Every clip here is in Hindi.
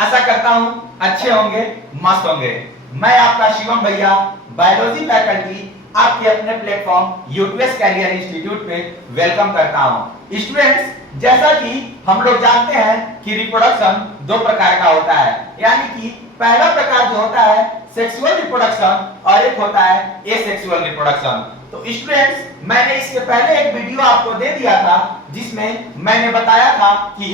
आशा करता हूं अच्छे होंगे, मस्त होंगे। मैं आपका शिवम भैया बायोलॉजी फैकल्टी आपके अपने प्लेटफॉर्म यूटीएस कैरियर इंस्टीट्यूट पे वेलकम करता हूं। स्टूडेंट्स, जैसा कि हम लोग जानते हैं कि रिप्रोडक्शन दो प्रकार का होता है, यानी कि पहला प्रकार जो होता है सेक्सुअल रिप्रोडक्शन और एक होता है एसेक्सुअल रिप्रोडक्शन। तो स्टूडेंट्स, मैंने इसके पहले एक वीडियो आपको दे दिया था जिसमें मैंने बताया था कि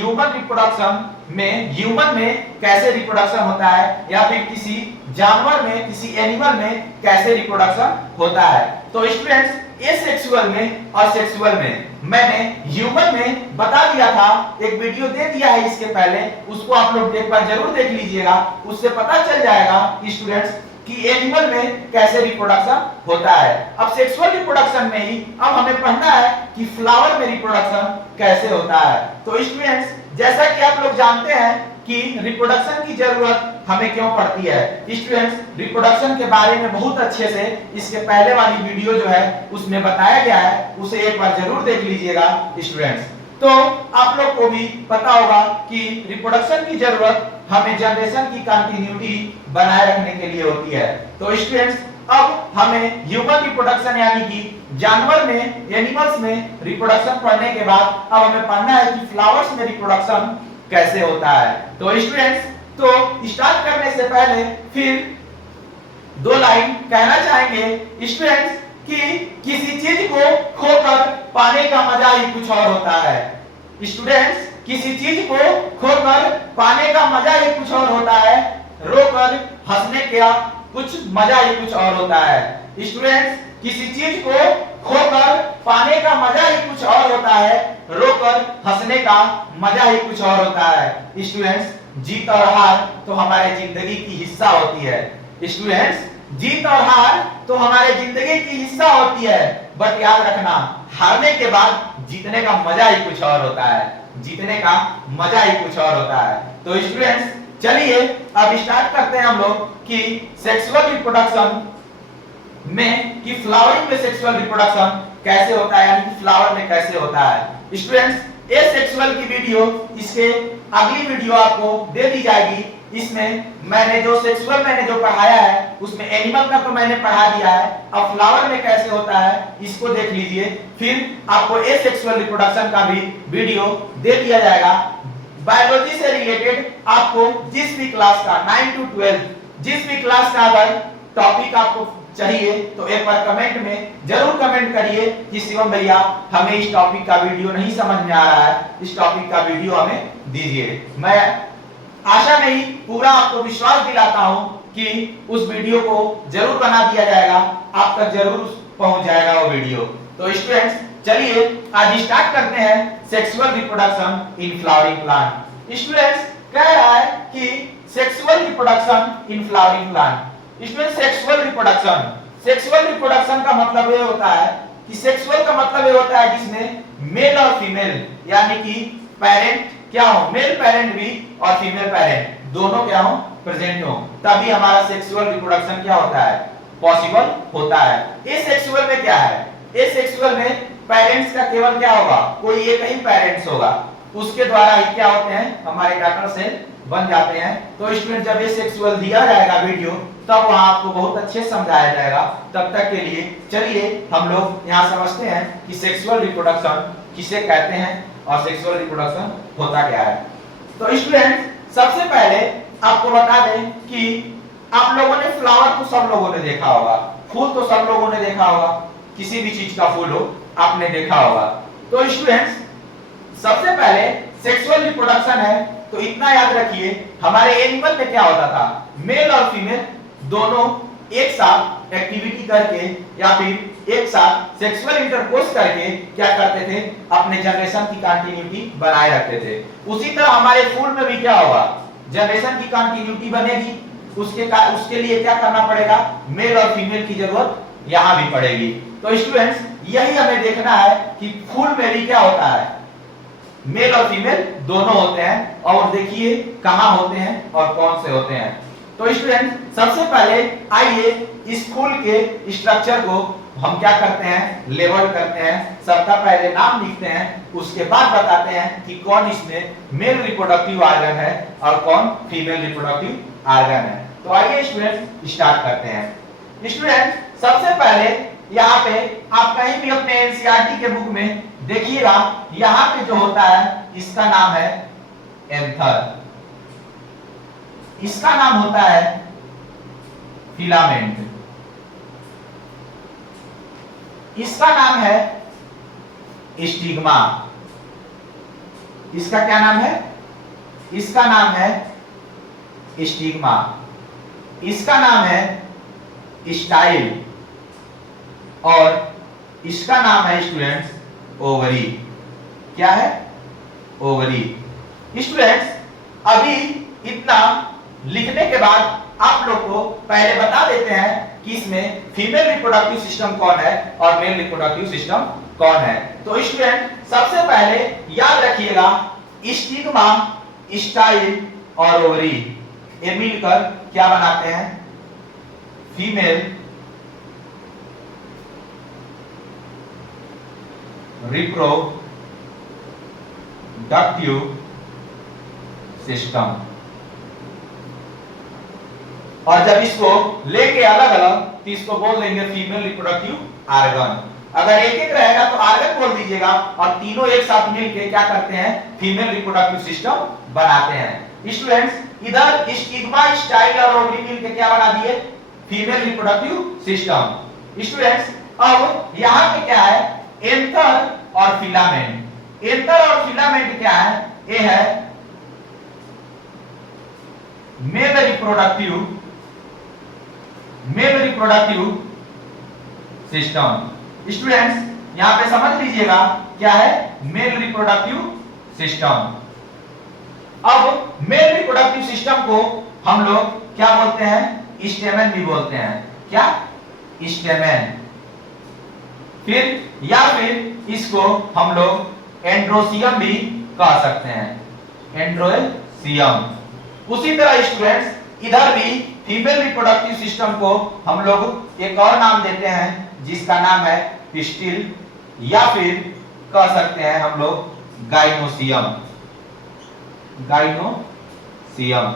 ह्यूमन में कैसे रिप्रोडक्शन होता है या फिर किसी जानवर में, किसी एनिमल में कैसे रिप्रोडक्शन होता है। तो स्टूडेंट्स, एसेक्सुअल में और सेक्सुअल में मैंने ह्यूमन में बता दिया था, एक वीडियो दे दिया है इसके पहले, उसको आप लोग एक बार जरूर देख लीजिएगा। उससे पता चल जाएगा स्टूडेंट्स कि एनिमल में कैसे रिप्रोडक्शन होता है। अब सेक्सुअल रिप्रोडक्शन में ही अब हमें पढ़ना है कि फ्लावर में रिप्रोडक्शन कैसे होता है। तो स्टूडेंट्स, जैसा कि आप लोग जानते हैं कि रिप्रोडक्शन की जरूरत हमें क्यों पड़ती है। स्टूडेंट्स, रिप्रोडक्शन के बारे में बहुत अच्छे से इसके पहले वाली वीडियो जो है उसमें बताया गया है, उसे एक बार जरूर देख लीजिएगा स्टूडेंट्स। तो आप लोग को भी पता होगा कि रिप्रोडक्शन की जरूरत हमें जनरेशन की कंटिन्यूटी बनाए रखने के लिए होती है। तो स्टूडेंट्स, अब हमें ह्यूमन रिप्रोडक्शन यानी कि जानवर में, एनिमल्स में रिप्रोडक्शन पढ़ने के बाद अब हमें पढ़ना है कि फ्लावर्स में रिप्रोडक्शन कैसे होता है। तो स्टूडेंट्स, तो स्टार्ट करने से पहले फिर दो लाइन कहना चाहेंगे स्टूडेंट्स कि किसी चीज को खोकर पाने का मजा ही कुछ और होता है। स्टूडेंट्स, किसी चीज को खोकर पाने का मजा ही कुछ और होता है, रोकर हंसने का कुछ मजा ही कुछ और होता है। स्टूडेंट्स, किसी चीज को खोकर पाने का मजा ही कुछ और होता है, रोकर हंसने का मजा ही कुछ और होता है। स्टूडेंट्स, जीत और हार तो हमारे जिंदगी की हिस्सा होती है। स्टूडेंट्स, जीत और हार तो हमारे जिंदगी की हिस्सा होती है, बट याद रखना हारने के बाद जीतने का मजा ही कुछ और होता है, जीतने का मजा ही कुछ और होता है। तो स्टूडेंट्स, चलिए अब स्टार्ट करते हैं हम लोग कि सेक्सुअल रिप्रोडक्शन में, कि फ्लावरिंग में सेक्सुअल रिप्रोडक्शन कैसे होता है, यानी कि फ्लावर में कैसे होता है। स्टूडेंट्स, एसेक्सुअल की वीडियो, इसके अगली वीडियो आपको दे दी जाएगी। इसमें मैंने जो सेक्सुअल जो पढ़ाया है उसमें एनिमल का तो मैंने पढ़ा दिया है, अब फ्लावर में कैसे होता है इसको देख लीजिए। फिर आपको एसेक्सुअल रिप्रोडक्शन का भी वीडियो दे दिया जाएगा। बायोलॉजी से रिलेटेड आपको जिस भी क्लास का 9 to 12 जिस भी क्लास का अगर टॉपिक आपको चाहिए तो एक बार कमेंट में जरूर कमेंट करिए कि शिवम भैया हमें इस टॉपिक का वीडियो नहीं समझ में आ रहा है, इस टॉपिक का वीडियो हमें दीजिए। मैं आशा नहीं, पूरा आपको विश्वास दिलाता हूं कि उस वीडियो को जरूर बना दिया जाएगा, आप तक जरूर पहुंच जाएगा वो वीडियो। तो स्टूडेंट्स, चलिए आज स्टार्ट करते हैं sexual reproduction in flowering plant. Students, कह रहा है कि sexual reproduction in flowering plant. इसमें सेक्सुअल रिप्रोडक्शन का मतलब ये होता है कि सेक्सुअल का मतलब ये होता है जिसमें मेल और फीमेल, यानी कि पेरेंट क्या हो, मेल पेरेंट भी और फीमेल पेरेंट दोनों क्या हो, प्रेजेंट हो, तभी हमारा सेक्सुअल रिप्रोडक्शन क्या होता है, पॉसिबल होता है। एसेक्सुअल में क्या है, एसेक्सुअल में पेरेंट्स का केवल क्या होगा, कोई एक ही पेरेंट्स होगा, उसके द्वारा ही क्या होते हैं, हमारे डॉटर सेल बन जाते हैं। तो स्टूडेंट, जब एसेक्सुअल दिया जाएगा वीडियो तब वहां आपको बहुत अच्छे से समझाया जाएगा। तब तक के लिए चलिए हम लोग यहाँ समझते हैं कि सेक्सुअल रिप्रोडक्शन किसे कहते हैं और सेक्सुअल रिप्रोडक्शन होता क्या है। तो स्टूडेंट, सबसे पहले आपको बता दें कि आप लोगों ने फ्लावर तो सब लोगों ने देखा होगा, फूल तो सब लोगों ने देखा होगा, किसी भी चीज का फूल हो आपने देखा होगा। तो स्टूडेंट्स, सबसे पहले सेक्सुअल रिप्रोडक्शन है तो इतना याद रखिए, हमारे एनिमल में क्या होता था, मेल और फीमेल दोनों एक साथ एक्टिविटी करके या फिर एक साथ सेक्सुअल इंटरकोर्स करके क्या करते थे, अपने जनरेशन की कंटिन्यूटी बनाए रखते थे। उसी तरह हमारे फूल में भी क्या होगा, जनरेशन की कंटिन्यूटी बनेगी, उसके लिए क्या करना पड़ेगा, मेल और फीमेल की जरूरत यहां भी पड़ेगी। तो स्टूडेंट्स, यही हमें देखना है कि फूल में भी क्या होता है, मेल और फीमेल दोनों होते हैं, और देखिए कहां होते हैं और कौन से होते हैं। तो स्टूडेंट, सबसे पहले आइए इस फूल के स्ट्रक्चर को हम क्या करते हैं, लेबल करते हैं, सबका पहले नाम लिखते हैं, उसके बाद बताते हैं कि कौन इसमें मेल रिप्रोडक्टिव ऑर्गन है और कौन फीमेल रिप्रोडक्टिव ऑर्गन है। तो आइए स्टूडेंट स्टार्ट करते हैं। स्टूडेंट सबसे पहले यहाँ पे आप कहीं भी अपने एनसीईआरटी के बुक में देखिएगा, यहाँ पे जो होता है इसका नाम है एंथर, इसका नाम होता है फिलामेंट, इसका नाम है स्टिग्मा, इसका क्या नाम है, इसका नाम है स्टिग्मा, इसका नाम है स्टाइल और इसका नाम है स्टूडेंट्स ओवरी। क्या है, ओवरी। स्टूडेंट्स अभी इतना लिखने के बाद आप लोग को पहले बता देते हैं कि इसमें फीमेल रिप्रोडक्टिव सिस्टम कौन है और मेल रिप्रोडक्टिव सिस्टम कौन है। तो स्टूडेंट सबसे पहले याद रखिएगा, स्टिग्मा, स्टाइल और ओवरी ये मिलकर क्या बनाते हैं, फीमेल रिप्रोडक्टिव सिस्टम। और जब इसको लेके अलग अलग तो इसको बोल देंगे फीमेल रिप्रोडक्टिव ऑर्गन। अगर एक एक रहेगा तो ऑर्गन बोल दीजिएगा और तीनों एक साथ मिलके क्या करते हैं, फीमेल रिप्रोडक्टिव सिस्टम बनाते हैं। स्टूडेंट्स इधर स्टिग्मा, स्टाइल और ओवरी मिलके क्या बना दिए, फीमेल रिप्रोडक्टिव सिस्टम। स्टूडेंट्स अब यहाँ पे क्या है, एंथर और फिलामेंट। एंथर और फिलामेंट क्या है, ये है मेल रिप्रोडक्टिव सिस्टम। स्टूडेंट्स यहां पे समझ लीजिएगा क्या है, मेल रिप्रोडक्टिव सिस्टम। अब मेल रिप्रोडक्टिव सिस्टम को हम लोग क्या बोलते हैं, स्टेमेन भी बोलते हैं। क्या, स्टेमेन। फिर या फिर इसको हम लोग एंड्रोसियम भी कह सकते हैं, एंड्रोसियम। उसी तरह स्टूडेंट्स इधर भी फीमेल रिप्रोडक्टिव सिस्टम को हम लोग एक और नाम देते हैं जिसका नाम है पिस्टिल, या फिर कह सकते हैं हम लोग गाइनोसियम, गाइनोसियम।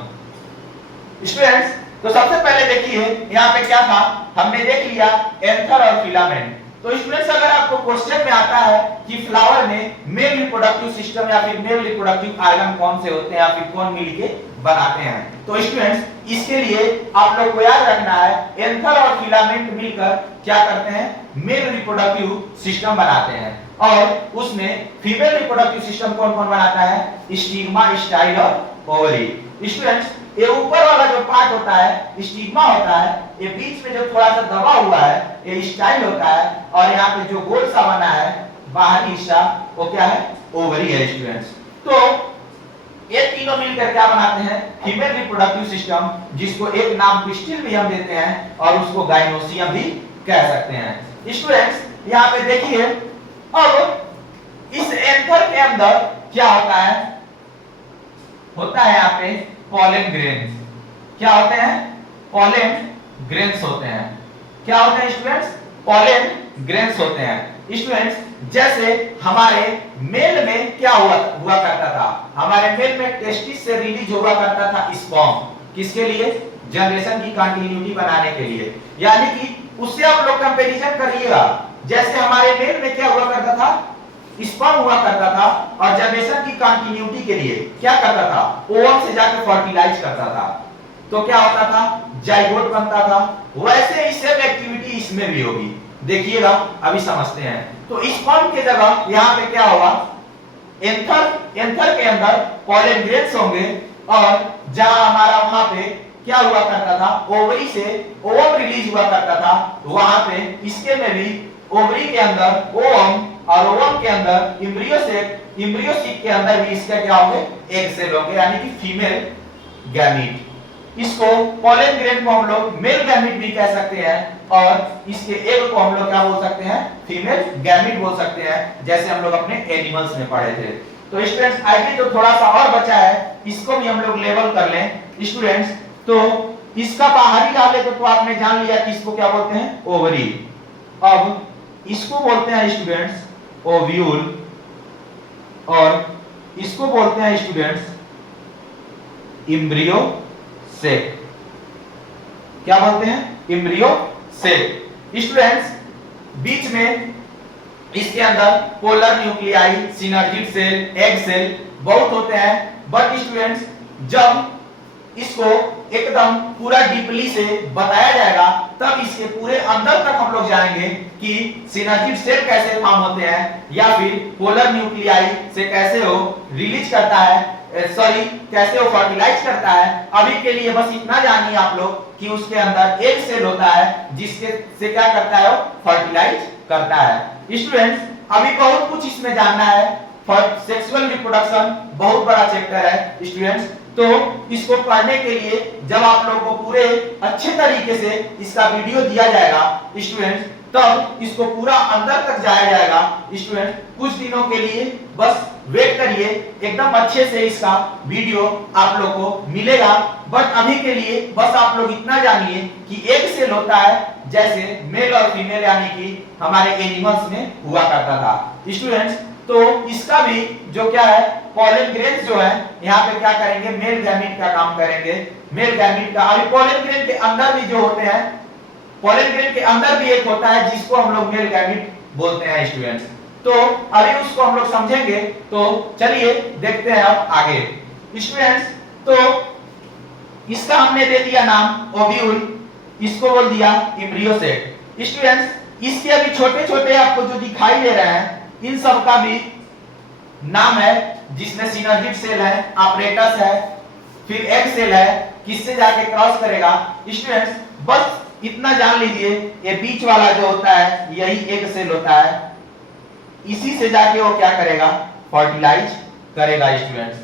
स्टूडेंट्स तो सबसे पहले देखिए यहाँ पे क्या था, हमने देख लिया एंथर और फिलामेंट। तो स्टूडेंट्स अगर आपको क्वेश्चन में आता है कि फ्लावर में मेल रिप्रोडक्टिव सिस्टम या फिर मेल रिप्रोडक्टिव ऑर्गन कौन से होते हैं या फिर कौन मिलके बनाते हैं, तो स्टूडेंट्स इसके लिए आप लोग को याद रखना है एंथर और फिलामेंट मिलकर क्या करते हैं, मेल रिप्रोडक्टिव सिस्टम बनाते हैं। और उसमें फीमेल रिप्रोडक्टिव सिस्टम कौन कौन बनाता है, स्टिग्मा, स्टाइल और ओवरी। स्टूडेंट्स ये ऊपर वाला जो पार्ट होता है स्टिग्मा होता है, ये बीच में जो थोड़ा सा दबा हुआ है ये स्टाइल होता है, और यहाँ पे जो गोल सा बना है बाहरी हिस्सा वो क्या है, ओवरी है। स्टूडेंट्स तो ये तीनों मिलकर क्या बनाते हैं, फीमेल रिप्रोडक्टिव सिस्टम, जिसको एक नाम पिस्टिल भी हम देते हैं और उसको गाइनोसियम भी कह सकते हैं। स्टूडेंट्स यहाँ पे देखिए, अब इस एंथर के अंदर क्या होता है, होता है यहाँ पे पॉलन ग्रेन्स। क्या होते हैं, पॉलन ग्रेन्स होते हैं। क्या होते हैं स्टूडेंट्स, पॉलन ग्रेन्स होते हैं। स्टूडेंट्स जैसे हमारे मेल में क्या हुआ करता था, हमारे मेल में टेस्टिस से रिलीज हुआ करता था स्पर्म, किसके लिए, जनरेशन की कंटिन्यूटी बनाने के लिए। यानी कि उससे आप लोग कंपैरिजन करिएगा, जैसे हमारे मेल में क्या हुआ करता था, स्पर्म हुआ करता था और जनरेशन की कंटिन्यूटी के लिए क्या करता था, ओवम से जाकर फर्टिलाइज करता था, तो क्या होता था, जाइगोट बनता था। वैसे ही सेम एक्टिविटी इसमें भी होगी, देखिएगा अभी समझते हैं। तो स्पर्म के जगह यहाँ पे क्या होगा, एंथर के अंदर पॉलन ग्रेन्स होंगे, और जहां हमारा वहां पे क्या हुआ करता था, ओवरी से ओवम रिलीज हुआ करता था, वहां पे इसके में भी ओवरी के अंदर ओवम और ओवम के अंदर इम्ब्रियोसिक के अंदर भी इसका क्या होंगे, एग सेल होंगे, यानी कि फीमेल गैमीट। इसको पॉलन ग्रेन को हम लोग मेल गैमीट भी कह सकते हैं, और इसके एग को हम लोग क्या बोल सकते हैं, फीमेल गैमीट बोल सकते हैं, जैसे हम लोग अपने एनिमल्स में पढ़े थे। तो स्टूडेंट्स आगे जो थोड़ा सा और बचा है इसको भी हम लोग लेवल कर लें। स्टूडेंट्स तो इसका बाहरी डाले तो आपने जान लिया कि इसको क्या बोलते हैं, ओवरी। अब इसको बोलते हैं स्टूडेंट्स ओव्यूल, और इसको बोलते हैं स्टूडेंट्स इम्ब्रियो सेक। क्या बोलते हैं? इम्ब्रियो सेक। स्टूडेंट्स बीच में इसके अंदर polar nuclei, synergid cell, egg cell बहुत होते हैं, बट स्टूडेंट्स जब इसको एकदम पूरा डीपली से बताया जाएगा तब इसके पूरे अंदर तक हम लोग जाएंगे कि सिनर्जिड सेल कैसे फॉर्म होते हैं, या फिर पोलर न्यूक्लियाई से कैसे वो रिलीज करता है, कैसे वो फर्टिलाइज करता है। अभी के लिए बस इतना जानिए आप लोग कि उसके अंदर एक सेल होता है जिसके से क्या करता है, वो फर्टिलाइज करता है। स्टूडेंट्स अभी बहुत कुछ इसमें जानना है। सेक्सुअल रिप्रोडक्शन बहुत बड़ा चैप्टर है स्टूडेंट्स, तो इसको पढ़ने के लिए जब आप लोगों को पूरे अच्छे तरीके से इसका वीडियो दिया जाएगा स्टूडेंट्स, तब इसको पूरा अंदर तक जाया जाएगा स्टूडेंट्स। कुछ दिनों के लिए बस वेट करिए, एकदम अच्छे से इसका वीडियो आप लोग को मिलेगा। बट अभी के लिए बस आप लोग इतना जानिए कि एक सेल होता है जैसे मेल और फीमेल, यानी कि हमारे एनिमल्स में हुआ करता था स्टूडेंट्स। तो इसका भी जो क्या है, पॉलन ग्रेन्स जो है यहाँ पे क्या करेंगे, मेल गैमीट का काम करेंगे। मेल गैमीट का अभी पॉलन ग्रेन के अंदर भी जो होते हैं, पॉलन ग्रेन के अंदर भी एक होता है जिसको हम लोग मेल गैमीट बोलते हैं स्टूडेंट्स। तो अभी उसको हम लोग समझेंगे, तो चलिए देखते हैं अब आगे स्टूडेंट्स। तो इसका हमने दे दिया नाम ओव्यूल, इसको बोल दिया एम्ब्रियो सेक स्टूडेंट्स। इसके अभी छोटे छोटे आपको जो दिखाई दे रहे हैं इन सब का भी नाम है, जिसमें सिनर्जिड सेल है, ऑपरेटस है, फिर एग सेल है, किससे जाके क्रॉस करेगा स्टूडेंट्स। बस इतना जान लीजिए, ये बीच वाला जो होता है यही एग सेल होता है, इसी से जाके वो क्या करेगा, फर्टिलाइज करेगा स्टूडेंट्स।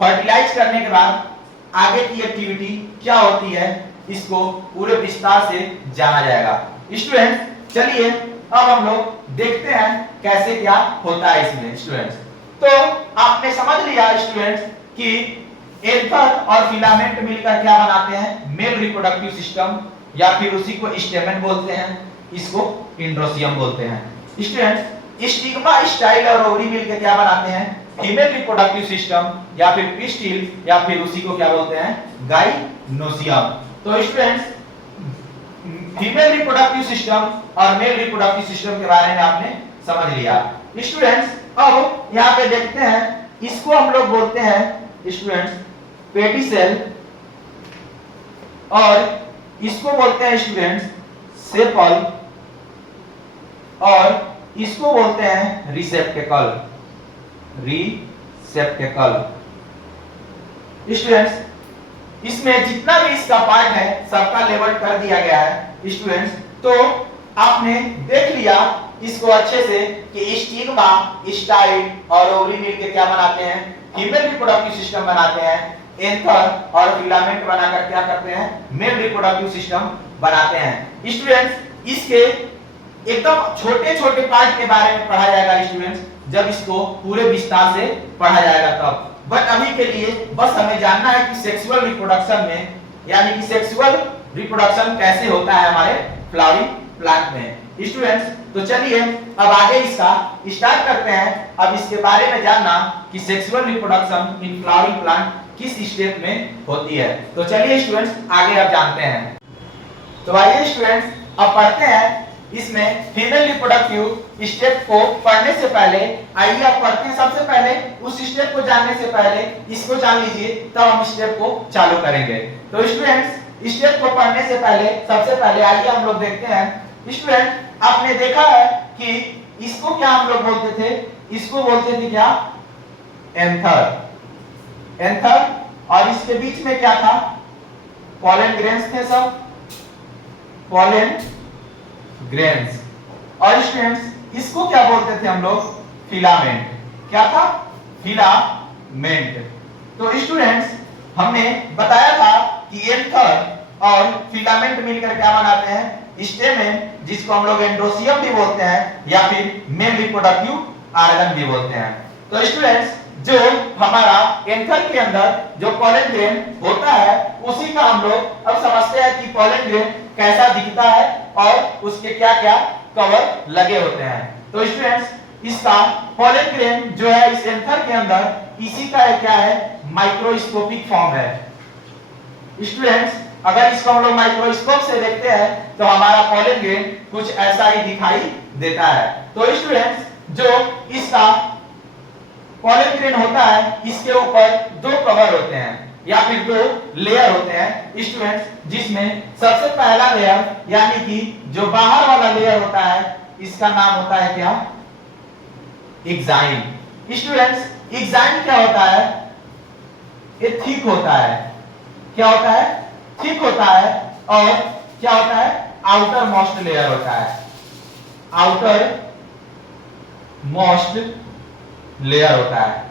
फर्टिलाइज करने के बाद आगे की एक्टिविटी क्या होती है इसको पूरे विस्तार से जाना जाएगा स्टूडेंट्स। चलिए अब हम लोग देखते हैं कैसे क्या होता है इसमें स्टूडेंट्स। तो आपने समझ लिया स्टूडेंट्स कि एंथर और फिलामेंट मिलकर क्या बनाते हैं, मेल रिप्रोडक्टिव सिस्टम, या फिर उसी को स्टेमन बोलते हैं, इसको इंड्रोसियम बोलते हैं स्टूडेंट्स। स्टिग्मा, स्टाइल और ओवरी मिलकर क्या बनाते हैं, फीमेल रिप्रोडक्टिव सिस्टम, या फिर पिस्टिल, या फिर उसी को क्या बोलते हैं, गाइनोसियम। तो स्टूडेंट्स फीमेल रिप्रोडक्टिव सिस्टम और मेल रिप्रोडक्टिव सिस्टम के बारे में आपने समझ लिया स्टूडेंट्स। अब यहाँ पे देखते हैं, इसको हम लोग बोलते हैं स्टूडेंट्स पेडिसेल, और इसको बोलते हैं स्टूडेंट्स सेपल, और इसको बोलते हैं रिसेप्टेकल। स्टूडेंट्स इसमें जितना भी इसका पार्ट है सबका लेवल कर दिया गया है स्टूडेंट्स। तो आपने देख लिया इसको अच्छे से कि स्टिग्मा, स्टाइल और ओवरी मिलकर क्या बनाते हैं, फीमेल रिप्रोडक्टिव सिस्टम बनाते हैं। एंथर और फिलामेंट बनाकर क्या करते हैं, मेल रिप्रोडक्टिव सिस्टम बनाते हैं स्टूडेंट्स। इसके एकदम छोटे छोटे पार्ट के बारे में पढ़ा जाएगा स्टूडेंट्स, जब इसको पूरे विस्तार से पढ़ा जाएगा तब। बट अभी के लिए बस हमें जानना है कि सेक्सुअल रिप्रोडक्शन में, यानी कि सेक्सुअल रिप्रोडक्शन कैसे होता है हमारे फ्लावरिंग प्लांट में स्टूडेंट्स। तो चलिए अब आगे इसका स्टार्ट करते हैं। अब इसके बारे में जानना कि sexual reproduction in flowering plant किस स्टेप में होती है। तो चलिए स्टूडेंट्स आगे अब जानते हैं। तो आइए स्टूडेंट्स अब पढ़ते हैं इसमें फीमेल रिप्रोडक्टिव स्टेप को पढ़ने से पहले आइए आप पढ़ते हैं। सबसे पहले उस स्टेप को जानने से पहले इसको जान लीजिए, तब हम स्टेप को चालू करेंगे। तो स्टूडेंट्स स्टेप को पढ़ने से पहले सबसे पहले आइए हम लोग देखते हैं। स्टूडेंट आपने देखा है कि इसको क्या हम लोग बोलते थे, इसको बोलते थे क्या, एंथर। और इसके बीच में क्या था, पॉलन ग्रेन्स थे, सब पॉलन ग्रेन्स। और स्टूडेंट्स इसको क्या बोलते थे हम लोग, फिलामेंट। क्या था, फिलामेंट। तो स्टूडेंट्स हमने बताया था कि एंथर और फिलामेंट मिलकर क्या बनाते हैं, स्टेमेन, जिसको हम लोग एंड्रोसियम भी बोलते हैं या फिर मेल रिप्रोडक्टिव ऑर्गन भी बोलते हैं। तो स्टूडेंट्स जो हमारा एंथर के अंदर जो पॉलन ग्रेन होता है उसी का हम लोग अब समझते हैं कि पॉलन ग्रेन कैसा दिखता है और उसके क्या क्या कवर लगे होते हैं। तो स्टूडेंट्स इसका पॉलन ग्रेन जो है इस एंथर के अंदर इसी का क्या है, माइक्रोस्कोपिक फॉर्म है। स्टूडेंट्स अगर इसको हम लोग माइक्रोस्कोप से देखते हैं तो हमारा पॉलन ग्रेन कुछ ऐसा ही दिखाई देता है। तो स्टूडेंट्स जो इसका पॉलन ग्रेन होता है इसके ऊपर दो कवर होते हैं या फिर दो लेयर होते हैं स्टूडेंट्स, जिसमें सबसे पहला लेयर यानी कि जो बाहर वाला लेयर होता है इसका नाम होता है क्या, एक्साइन। स्टूडेंट्स एक्साइन क्या होता है, ये थिक होता है। क्या होता है, थिक होता है। और क्या होता है, आउटर मोस्ट लेयर होता है, आउटर मोस्ट लेयर होता है।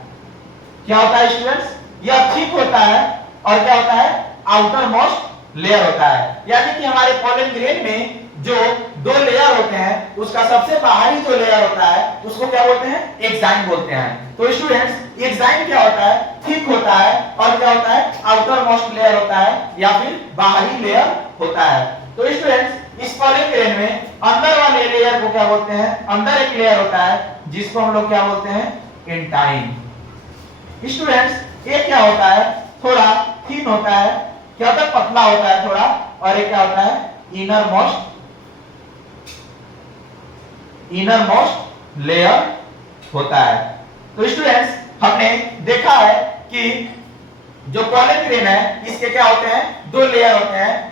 क्या होता है स्टूडेंट्स, यह थिक होता है और क्या होता है, आउटर मोस्ट लेयर होता है। यानी कि हमारे पॉलन ग्रेन में जो दो लेयर होते हैं उसका सबसे बाहरी जो लेयर होता है उसको क्या बोलते हैं, एक्साइन बोलते हैं। तो स्टूडेंट्स एक्साइन क्या होता है, थिक होता है और क्या होता है, आउटर मोस्ट लेयर होता है या फिर बाहरी लेयर होता है। तो स्टूडेंट्स इस पॉलन ग्रेन में अंदर वाले लेयर को क्या बोलते हैं, अंदर एक लेयर होता है जिसको हम लोग क्या बोलते हैं, एंटाइन। स्टूडेंट्स ये क्या होता है, थोड़ा थिन होता है, क्या होता है, पतला होता है थोड़ा, और ये क्या होता है, इनर मोस्ट लेयर होता है। तो स्टूडेंट्स हमने देखा है कि जो पॉलन ग्रेन है इसके क्या होते हैं, दो लेयर होते हैं।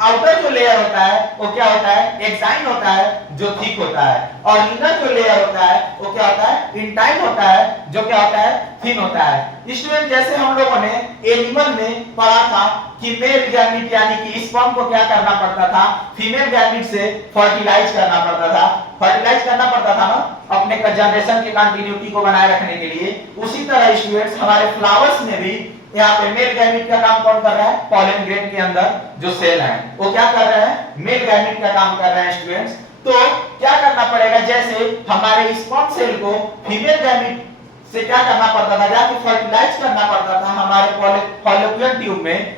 आउटर जो लेयर होता है वो क्या होता है, एक्साइन होता है जो थिक होता है, और इनर जो लेयर होता है वो क्या होता है, इंटाइन होता है जो क्या होता है, थिन होता है। स्टूडेंट जैसे हम लोगों ने एनिमल में पढ़ा था कि मेल गैमीट यानी कि स्पर्म को क्या करना पड़ता था, फीमेल गैमीट से फर्टिलाइज करना पड़ता था, फर्टिलाइज करना पड़ता था ना अपने जनरेशन की कंटिन्यूटी को बनाए रखने के लिए। उसी तरह स्टूडेंट्स हमारे फ्लावर्स में भी यहाँ पे मेल गैमीट का काम कौन कर रहा है, पॉलन ग्रेन के अंदर जो सेल है वो क्या कर रहे हैं, मेल गैमीट का काम कर रहे हैं स्टूडेंट्स। तो क्या करना पड़ेगा, जैसे हमारे स्पर्म सेल को फीमेल गैमीट से क्या करना पड़ता था, जाके फर्टिलाइज करना पड़ता था हमारे फॉलोपियन ट्यूब में,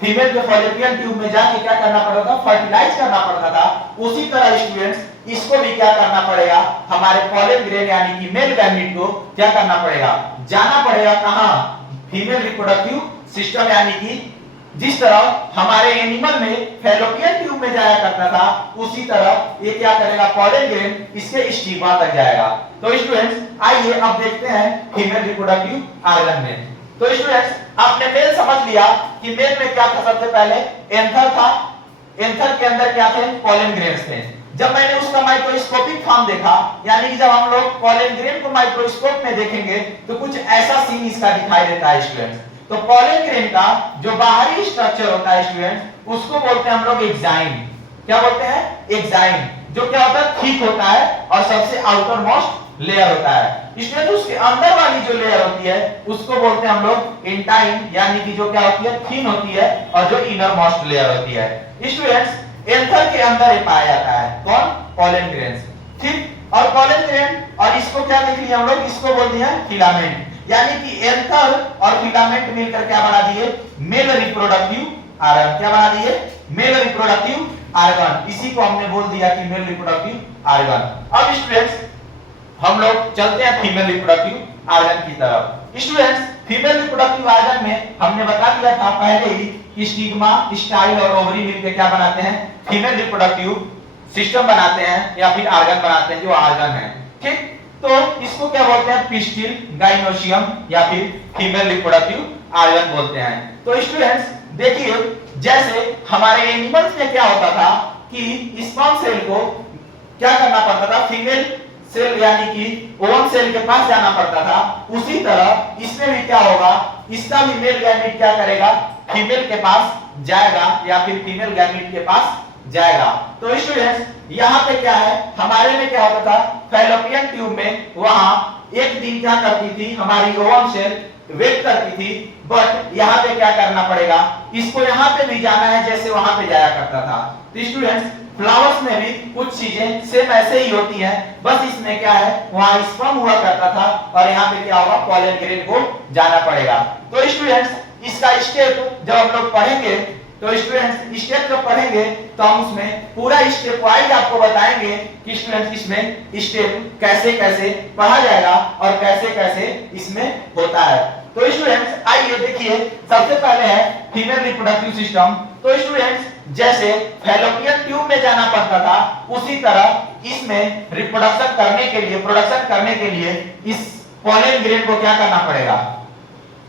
फीमेल के फॉलोपियन ट्यूब में जाके क्या करना पड़ता था, फर्टिलाइज करना पड़ता था। उसी तरह स्टूडेंट्स इसको भी क्या करना पड़ेगा, हमारे पॉलन ग्रेन यानी कि मेल गैमीट को क्या करना पड़ेगा, जाना पड़ेगा कहां, फीमेल रिप्रोडक्टिव सिस्टम। यानी कि जिस तरह हमारे एनिमल में फैलोपियन ट्यूब में जाया करता था उसी तरह ये क्या करेगा, पॉलन ग्रेन इसके स्टिग्मा तक जाएगा। तो स्टूडेंट्स आइए अब देखते हैं फीमेल रिप्रोडक्टिव ऑर्गन में। तो स्टूडेंट्स आपने मेल समझ लिया कि मेल में क्या था, सबसे पहले एंथर था, एंथर के अंदर क्या थे, पॉलन ग्रेन्स थे। जब मैंने उसका माइक्रोस्कोपिक फॉर्म देखा, यानी कि जब हम लोग पॉलन ग्रेन को माइक्रोस्कोप में देखेंगे तो कुछ ऐसा सीन इसका दिखाई देता है स्टूडेंट्स। तो पॉलन ग्रेन का जो बाहरी स्ट्रक्चर होता है स्टूडेंट्स उसको बोलते हैं हम लोग एक्साइन। क्या बोलते हैं, एक्साइन, जो क्या होता है, थिक होता है और सबसे आउटर मोस्ट लेयर होता है। स्टूडेंट उसके अंदर वाली जो लेयर होती है उसको बोलते हैं हम लोग इंटाइन, यानी कि जो क्या होती है, थिन होती है और जो इनर मोस्ट लेयर होती है। स्टूडेंट्स एंथर के अंदर ये पाया जाता है कौन, पॉलन ग्रेन्स, ठीक। और पॉलन ग्रेन और इसको क्या देख लिया हम लोग, इसको बोल दिया फिलामेंट, यानी कि एंथर और फिलामेंट मिलकर क्या बना दिए, मेल रिप्रोडक्टिव ऑर्गन। क्या बना दिए, मेल रिप्रोडक्टिव ऑर्गन। इसी को हमने बोल दिया कि मेल रिप्रोडक्टिव ऑर्गन। अब स्टूडेंट्स हम लोग चलते हैं फीमेल रिप्रोडक्टिव ऑर्गन की तरफ। स्टूडेंट्स फीमेल रिप्रोडक्टिव ऑर्गन में हमने बता दिया था पहले ही कि स्टिग्मा, स्टाइल और ओवरी मिलकर क्या बनाते हैं, फीमेल रिप्रोडक्टिव सिस्टम बनाते हैं या फिर ऑर्गन बनाते हैं जो ऑर्गन है, ठीक। तो इसको क्या बोलते हैं, पिस्टिल, गाइनोसियम या फिर फीमेल रिप्रोडक्टिव ऑर्गन बोलते हैं। तो स्टूडेंट्स देखिए जैसे हमारे एनिमल्स में क्या होता था कि स्पर्म सेल को क्या करना पड़ता था, फीमेल सेल यानी कि ओवम सेल के पास जाना पड़ता था, उसी तरह इसमें भी क्या होगा, इसका भी मेल गैमीट क्या करेगा, फीमेल के पास जाएगा या फिर फीमेल गैमीट के पास जाएगा। तो स्टूडेंट्स यहाँ पे क्या है, हमारे में क्या होता था, फैलोपियन ट्यूब में वहां एक दिन क्या करती थी हमारी ओवम सेल वेट करती थी, बट यहाँ पे क्या करना पड़ेगा, इसको यहाँ पे भी जाना है जैसे वहां पे जाया करता था। तो स्टूडेंट्स फ्लावर्स में भी कुछ चीजें सेम ऐसे ही होती हैं, बस इसमें क्या है, वहां स्पर्म हुआ करता था और यहाँ पे क्या होगा, पॉलन ग्रेन को जाना पड़ेगा। तो स्टूडेंट्स इसका स्टेप जब हम लोग पढ़ेंगे तो स्टूडेंट्स स्टेप जब पढ़ेंगे तो हम उसमें पूरा स्टेप वाइज आपको बताएंगे कि स्टूडेंट्स इसमें स्टेप कैसे कैसे पढ़ा जाएगा और कैसे कैसे इसमें होता है। तो स्टूडेंट्स आइए देखिए, सबसे पहले है फीमेल रिप्रोडक्टिव सिस्टम। तो स्टूडेंट्स जैसे फैलोपियन ट्यूब में जाना पड़ता था, उसी तरह इसमें रिप्रोडक्शन करने के लिए, प्रोडक्शन करने के लिए इस पॉलन ग्रेन को क्या करना पड़ेगा,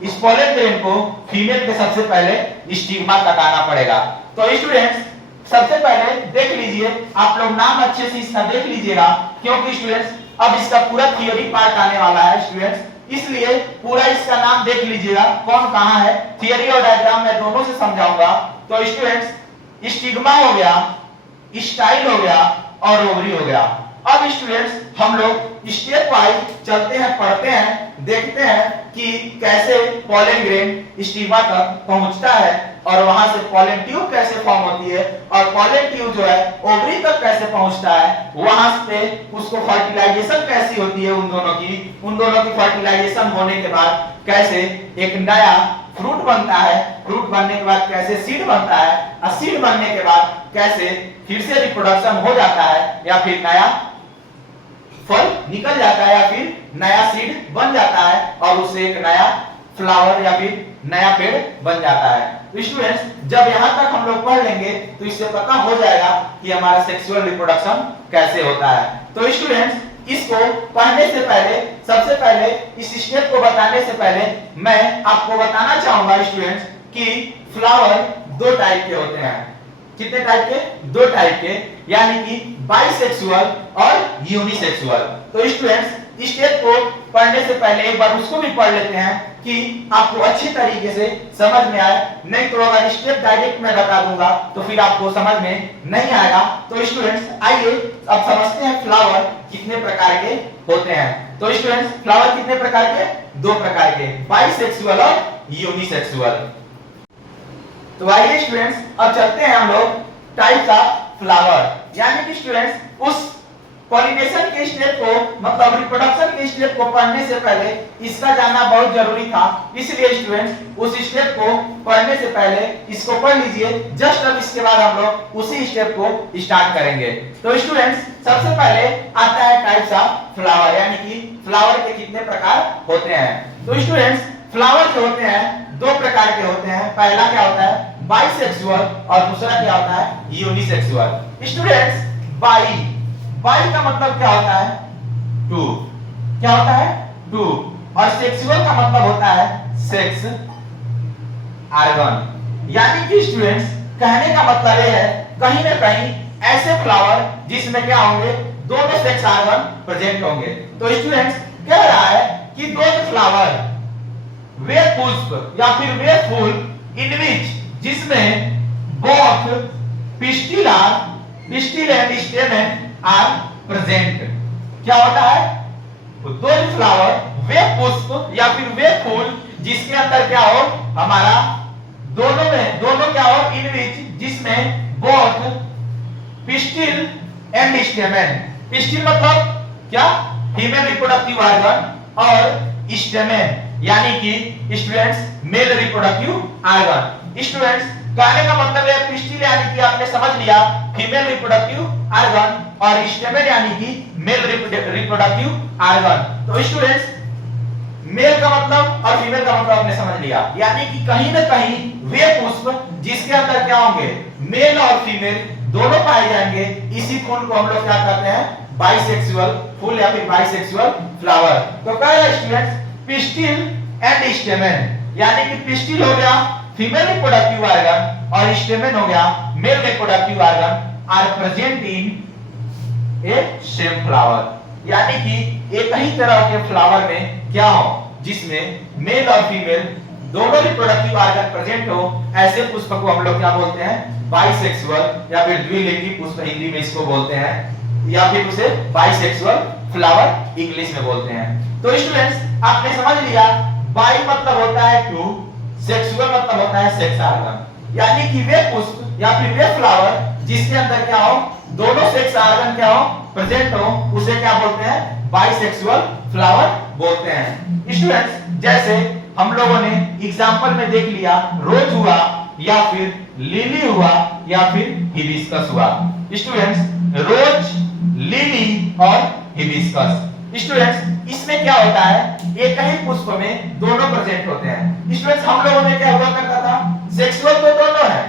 इस पॉलन ग्रेन को फीमेल के सबसे पहले स्टिग्मा कटाना पड़ेगा। तो स्टूडेंट्स सबसे पहले देख लीजिए, आप लोग नाम अच्छे से इसका देख लीजिएगा, क्योंकि स्टूडेंट्स अब इसका पूरा थियोरी पार्ट आने वाला है स्टूडेंट्स, इसलिए पूरा इसका नाम देख लीजिएगा कौन कहां है। थियोरी और डायग्राम मैं दोनों से समझाऊंगा। तो स्टूडेंट्स स्टिग्मा हो गया, स्टाइल हो गया और ओवरी हो गया। अब स्टूडेंट्स हम लोग स्टेप वाइज चलते हैं, पढ़ते हैं, देखते हैं कि कैसे पॉलन ग्रेन स्टिग्मा तक पहुंचता है और वहां से पॉलन ट्यूब कैसे फॉर्म होती है और पॉलन ट्यूब जो है ओवरी तक कैसे पहुंचता है, वहां से उसको फर्टिलाइजेशन कैसी होती है उन दोनों की फर्टिलाइजेशन होने के बाद कैसे एक नया फ्रूट बनता है, फ्रूट बनने के बाद कैसे सीड बनता है और सीड बनने के बाद कैसे फिर से रिप्रोडक्शन हो जाता है या फिर नया फल निकल जाता है या फिर नया सीड बन जाता है और उससे एक नया फ्लावर या फिर नया पेड़ बन जाता है। तो स्टूडेंट्स जब यहाँ तक हम लोग पढ़ लेंगे तो इससे पता हो जाएगा कि हमारा सेक्सुअल रिप्रोडक्शन कैसे होता है। तो स्टूडेंट्स इसको पढ़ने से पहले, सबसे पहले इस स्टेप को बताने से पहले मैं आपको बताना चाहूंगा स्टूडेंट्स कि फ्लावर दो टाइप के होते हैं। कितने टाइप के? दो टाइप के, यानी कि बाइसेक्सुअल और यूनिसेक्सुअल। तो स्टूडेंट्स स्टेप को पढ़ने से पहले एक बार उसको भी पढ़ लेते हैं कि आपको अच्छी तरीके से समझ में आए, नहीं तो अगर स्टेप डायरेक्ट मैं बता दूंगा तो फिर आपको समझ में नहीं आएगा। तो स्टूडेंट्स आइए अब समझते हैं फ्लावर कितने प्रकार के होते हैं। तो स्टूडेंट्स फ्लावर कितने प्रकार के? दो प्रकार के, बाइसेक्सुअल और यूनिसेक्सुअल। तो आइए स्टूडेंट्स अब चलते हैं हम लोग टाइप्स ऑफ फ्लावर, यानी कि स्टूडेंट्स उस पॉलिनेशन के स्टेप को, मतलब रिप्रोडक्शन के स्टेप को पढ़ने से पहले इसका जानना बहुत जरूरी था, इसलिए स्टूडेंट्स उस स्टेप को पढ़ने से पहले इसको पढ़ लीजिए। जस्ट अब इसके बाद हम लोग उसी स्टेप को स्टार्ट करेंगे। तो स्टूडेंट्स सबसे पहले आता है टाइप्स ऑफ फ्लावर, यानी कि फ्लावर के कितने प्रकार होते हैं। तो स्टूडेंट्स फ्लावर जो होते हैं दो प्रकार के होते हैं। पहला क्या होता है? बाइसेक्सुअल और दूसरा क्या होता है? यूनिसेक्सुअल। स्टूडेंट्स बाई का मतलब क्या होता है? टू। क्या होता है? टू। और सेक्सुअल का मतलब होता है सेक्स ऑर्गन। यानी कि स्टूडेंट्स कहने का मतलब यह है कहीं ना कहीं ऐसे फ्लावर जिसमें क्या होंगे? दोनों सेक्स ऑर्गन प्रेजेंट होंगे। तो स्टूडेंट्स कह रहा है कि दोनों फ्लावर वे पुष्प या फिर वे फूल इन विच जिसमें both pistil and stamen are present. क्या होता है? दो फ्लावर वे पुष्प या फिर वे फूल जिसके अंदर क्या हो, हमारा दोनों क्या हो, इन विच जिसमें बोथ पिस्टिल एंड स्टेमन। पिस्टिल मतलब क्या? फीमेल रिप्रोडक्टिव ऑर्गन और स्टेमन यानी कि students male reproductive organ. Students कहने का मतलब है पिस्टिल यानी कि आपने समझ लिया फीमेल रिप्रोडक्टिव ऑर्गन और स्टेमन यानी कि मेल रिप्रोडक्टिव ऑर्गन। तो स्टूडेंट्स मेल का मतलब और फीमेल का मतलब आपने समझ लिया, यानी कि कहीं ना कहीं वे पुष्प जिसके अंदर क्या होंगे? मेल और फीमेल दोनों पाए जाएंगे। इसी फूल को हम लोग क्या कहते हैं? बाइसेक्सुअल फूल या फिर बाइसेक्सुअल फ्लावर। तो कह रहे स्टूडेंट्स पिस्टिल एंड स्टेमन, यानी कि पिस्टिल हो गया फीमेल रिप्रोडक्टिव ऑर्गन और स्टेमन हो गया male reproductive organ are present in a same flower. यानी कि एक ही तरह के फ्लावर में क्या हो जिसमें मेल और फीमेल दोनों रिप्रोडक्टिव ऑर्गन प्रेजेंट हो, ऐसे पुष्प को हम लोग क्या बोलते हैं? बाइसेक्सुअल या फिर द्विलिंगी पुष्प हिंदी में इसको बोलते हैं, या फिर उसे बाइसेक्सुअल फ्लावर इंग्लिश में बोलते हैं। तो स्टूडेंट्स आपने समझ लिया बाई मतलब होता है टू, सेक्सुअल मतलब होता है सेक्स ऑर्गन, यानी कि वे पुष्प या फिर वे फ्लावर जिसके अंदर क्या हो? दोनों सेक्स ऑर्गन क्या हो? प्रेजेंट हो, उसे क्या बोलते हैं? बाइसेक्सुअल फ्लावर बोलते हैं। स्टूडेंट्स जैसे हम लोगों ने एग्जांपल में देख लिया रोज हुआ या फिर लिली हुआ या फिर हिबिस्कस हुआ। स्टूडेंट्स, रोज, लिली और हिबिस्कस। स्टूडेंट्स, इसमें क्या होता है, एक ही पुष्प में दोनों प्रेजेंट होते हैं। स्टूडेंट्स, हम लोगों में क्या हुआ करता था, सेक्सुअल तो दोनों है,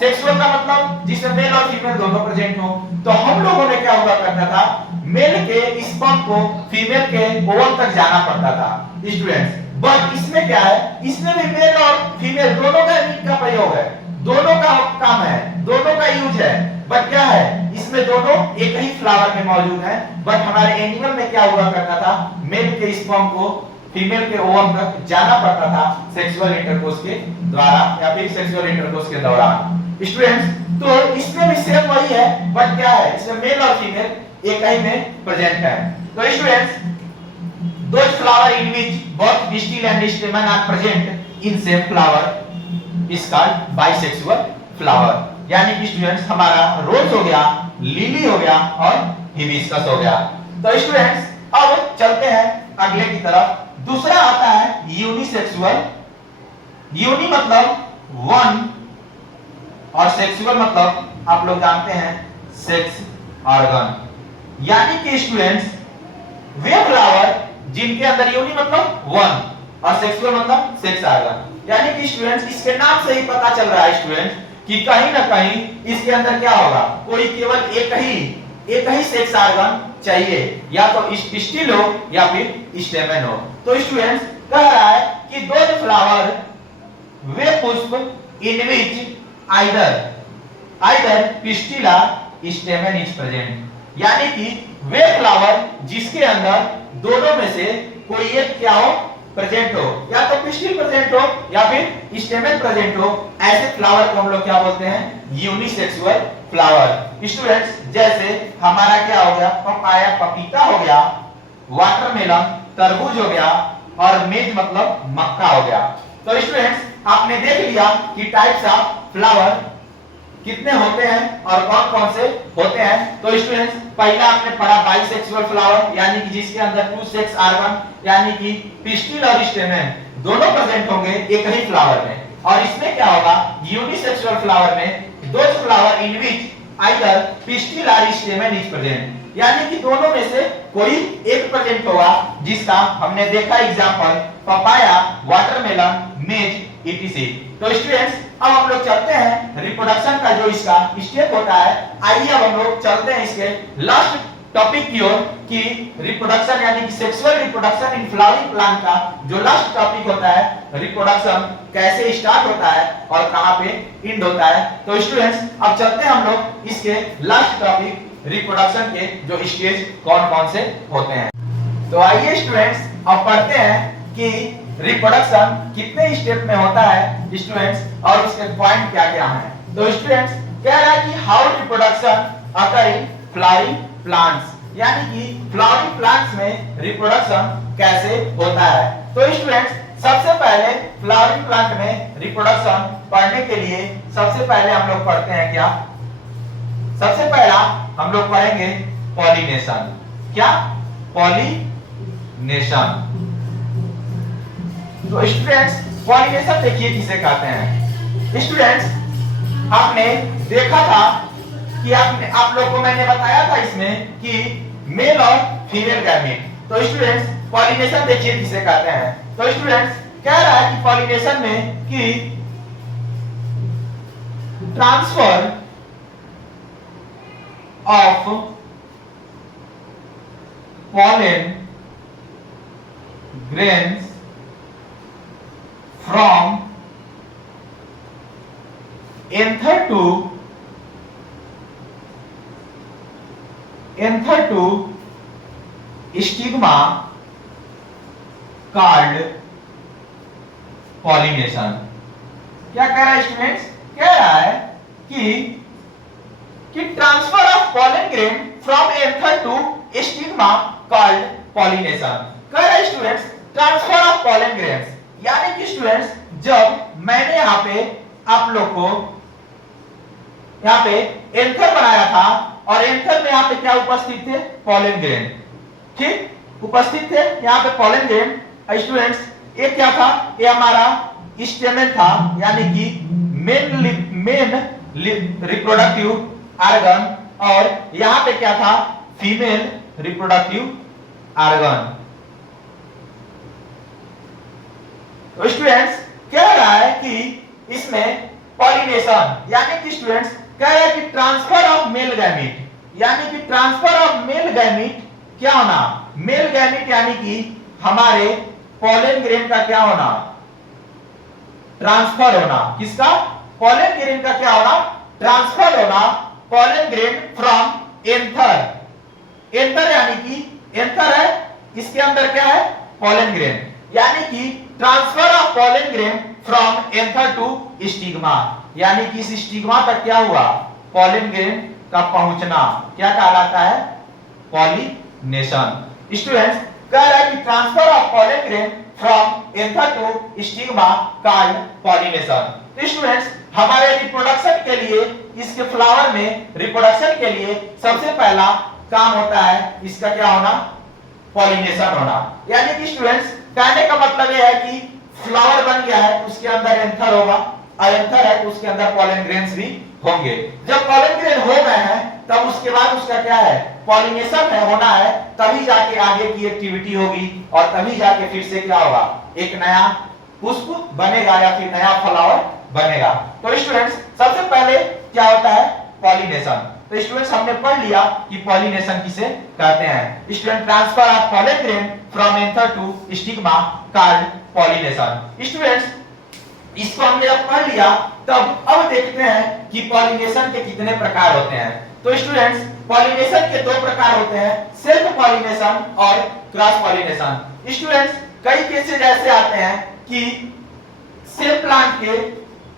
सेक्सुअल का मतलब जिसमें मेल और फीमेल दोनों प्रेजेंट हो। तो हम लोगों में क्या हुआ करता था, मेल के स्पर्म को फीमेल के ओवम तक जाना पड़ता था। स्टूडेंट्स, बट इसमें क्या है, इसमें भी मेल और फीमेल दोनों का मीट का प्रयोग है, दोनों का काम है, दोनों का यूज है। बट क्या है, इसमें दोनों एक ही फ्लावर में मौजूद है। बट हमारे एनिमल में क्या हुआ करता था, मेल के स्पर्म को फीमेल के ओवम तक जाना पड़ता था सेक्सुअल इंटरकोर्स के द्वारा या फिर सेक्सुअल इंटरकोर्स के दौरान। स्टूडेंट्स, तो इसमें भी सेम वही है, बट क्या है, इसमें मेल और फीमेल एक ही में प्रेजेंट है। तो students, those flower in which both pistil and stamen are present in same flower is called bisexual flower। यानी कि स्टूडेंट्स, हमारा रोज हो गया, लिली हो गया और हिबिस्कस हो गया। तो स्टूडेंट्स, अब चलते हैं अगले की तरफ। दूसरा आता है यूनिसेक्सुअल। यूनि मतलब वन और सेक्सुअल मतलब आप लोग जानते हैं सेक्स ऑर्गन। यानी कि स्टूडेंट्स, वे फ्लावर जिनके अंदर यूनि मतलब वन और सेक्सुअल मतलब सेक्स ऑर्गन। यानी कि स्टूडेंट्स, इसके नाम से ही पता चल रहा है स्टूडेंट्स कि कहीं ना कहीं इसके अंदर क्या होगा, कोई केवल एक ही सेक्स ऑर्गन चाहिए, या तो स्टिल हो या फिर स्टेमन हो। तो स्टूडेंट्स, कह रहा है कि दो फ्लावर वे पुष्प इन विच आइदर पिस्टिल और स्टेमन इज प्रेजेंट। यानी कि वे फ्लावर जिसके अंदर दोनों में से कोई एक क्या हो, प्रेजेंट हो, या तो पिस्टिल प्रेजेंट हो या फिर स्टेमन प्रेजेंट हो, ऐसे फ्लावर को हम लोग क्या बोलते हैं, यूनिसेक्सुअल फ्लावर। स्टूडेंट्स, जैसे हमारा क्या हो गया, पपाया पपीता हो गया, वाटरमेलन तरबूज हो गया और मेज मतलब मक्का हो गया। तो स्टूडेंट्स, आपने देख लिया कि टाइप्स ऑफ फ्लावर कितने होते हैं और कौन कौन से होते हैं। तो स्टूडेंट्स, पहला आपने पढ़ा बाइसेक्सुअल फ्लावर, यानी कि जिसके अंदर टू सेक्स ऑर्गन यानी कि पिस्टिल और स्टेमन दोनों प्रेजेंट होंगे एक ही फ्लावर में। और इसमें क्या होगा, यूनिसेक्सुअल फ्लावर में दो flower in which either pistil और स्टेमन इज प्रेजेंट। यानी कि दोनों में से कोई एक प्रेजेंट होगा, जिसका हमने देखा एग्जांपल पपाया, वाटरमेलन, मेज etc। तो स्टूडेंट्स, अब हम लोग चलते हैं रिप्रोडक्शन का जो इसका स्टेप होता है। आइए अब हम लोग चलते हैं इसके लास्ट टॉपिक की ओर कि रिप्रोडक्शन यानी कि sexual reproduction in flowering plant का जो लास्ट टॉपिक होता है, रिप्रोडक्शन कैसे स्टार्ट होता है और कहां पे एंड होता है। तो स्टूडेंट्स, अब चलते हैं हम लोग इसके लास्ट टॉपिक रिप्रोडक्शन के जो स्टेज कौन-कौन से होते हैं। तो आइए स्टूडेंट्स, अब पढ़ते हैं कि रिप्रोडक्शन कितने स्टेप में होता है स्टूडेंट्स, और उसके पॉइंट क्या-क्या हैं। तो स्टूडेंट्स, कह रहा है कि how reproduction occur in flowering plants, यानी कि फ्लावरिंग प्लांट्स में रिप्रोडक्शन कैसे होता है। तो स्टूडेंट्स, सबसे पहले फ्लावरिंग प्लांट में रिप्रोडक्शन पढ़ने के लिए सबसे पहले हम लोग पढ़ते हैं क्या, सबसे पहला हम लोग पढ़ेंगे पॉलिनेशन। क्या, पॉलिनेशन। तो स्टूडेंट्स, पॉलिनेशन देखिए किसे कहते हैं। स्टूडेंट्स, आपने देखा था कि आप लोग को मैंने बताया था इसमें कि मेल और फीमेल गैमेट। तो स्टूडेंट्स, पॉलिनेशन देखिए किसे कहते हैं। तो स्टूडेंट्स, कह रहा है कि पॉलिनेशन में कि transfer of pollen grains from anther to stigma called pollination। क्या कह रहा है स्टूडेंट्स, कह रहा है कि transfer of pollen grain from anther to stigma called pollination। कह रहा है students, transfer of pollen grains, यानी कि स्टूडेंट्स, जब मैंने यहाँ पे आप लोग को यहाँ पे एंथर बनाया था और एंथर में यहाँ पे क्या उपस्थित थे, pollen grain, ठीक, उपस्थित थे यहाँ पे pollen grain। स्टूडेंट्स, ये क्या था, ये हमारा स्टेमन था, यानी कि मेन रिप्रोडक्टिव ऑर्गन और यहां पे क्या था, फीमेल रिप्रोडक्टिव ऑर्गन। तो स्टूडेंट्स कह रहा है कि इसमें पॉलिनेशन यानी कि स्टूडेंट्स कह रहा है कि ट्रांसफर ऑफ मेल गैमीट, यानी कि ट्रांसफर ऑफ मेल गैमीट क्या होना, मेल गैमीट यानी कि हमारे पॉलन ग्रेन का क्या होना, ट्रांसफर होना। किसका, पॉलन ग्रेन का क्या होना, ट्रांसफर होना। Pollen grain from anther, anther यानी कि एंथर है, इसके अंदर क्या है, पॉलन ग्रेन, यानी कि transfer of pollen grain from anther to stigma, यानी कि इस स्टिग्मा तक क्या हुआ, पॉलन ग्रेन का पहुंचना क्या कहलाता है, पॉलिनेशन। स्टूडेंट्स कह रहा है कि transfer of pollen grain from anther to stigma called pollination. तो स्टूडेंट्स हमारे रिप्रोडक्शन के लिए, इसके फ्लावर में रिप्रोडक्शन के लिए सबसे पहला काम होता है इसका क्या होना, पॉलिनेशन होना। यानी कि स्टूडेंट्स कहने का मतलब यह है कि फ्लावर बन गया है, उसके अंदर एंथर होगा, और एंथर है तो उसके अंदर पॉलन ग्रेन्स भी होंगे। जब पॉलन ग्रेन हो गए हैं तब उसके बाद उसका क्या है, पॉलिनेशन है, होना है, तभी जाके आगे की एक्टिविटी होगी और तभी जाके फिर से क्या होगा, एक नया पुष्प बनेगा या फिर नया फ्लावर बनेगा। तो स्टूडेंट्स सबसे पहले क्या होता है, पॉलिनेशन। तो स्टूडेंट्स हमने पढ़ लिया कि पॉलिनेशन किसे कहते हैं। Student transfer of pollen grain from anther to stigma called pollination. Students इसको हमने जब पढ़ लिया तब अब देखते हैं कि पॉलिनेशन के कितने प्रकार होते हैं। तो स्टूडेंट्स पॉलिनेशन के दो प्रकार होते हैं, सेल्फ पॉलिनेशन और क्रॉस पॉलिनेशन। स्टूडेंट्स कई केसेस ऐसे आते हैं कि सेम प्लांट के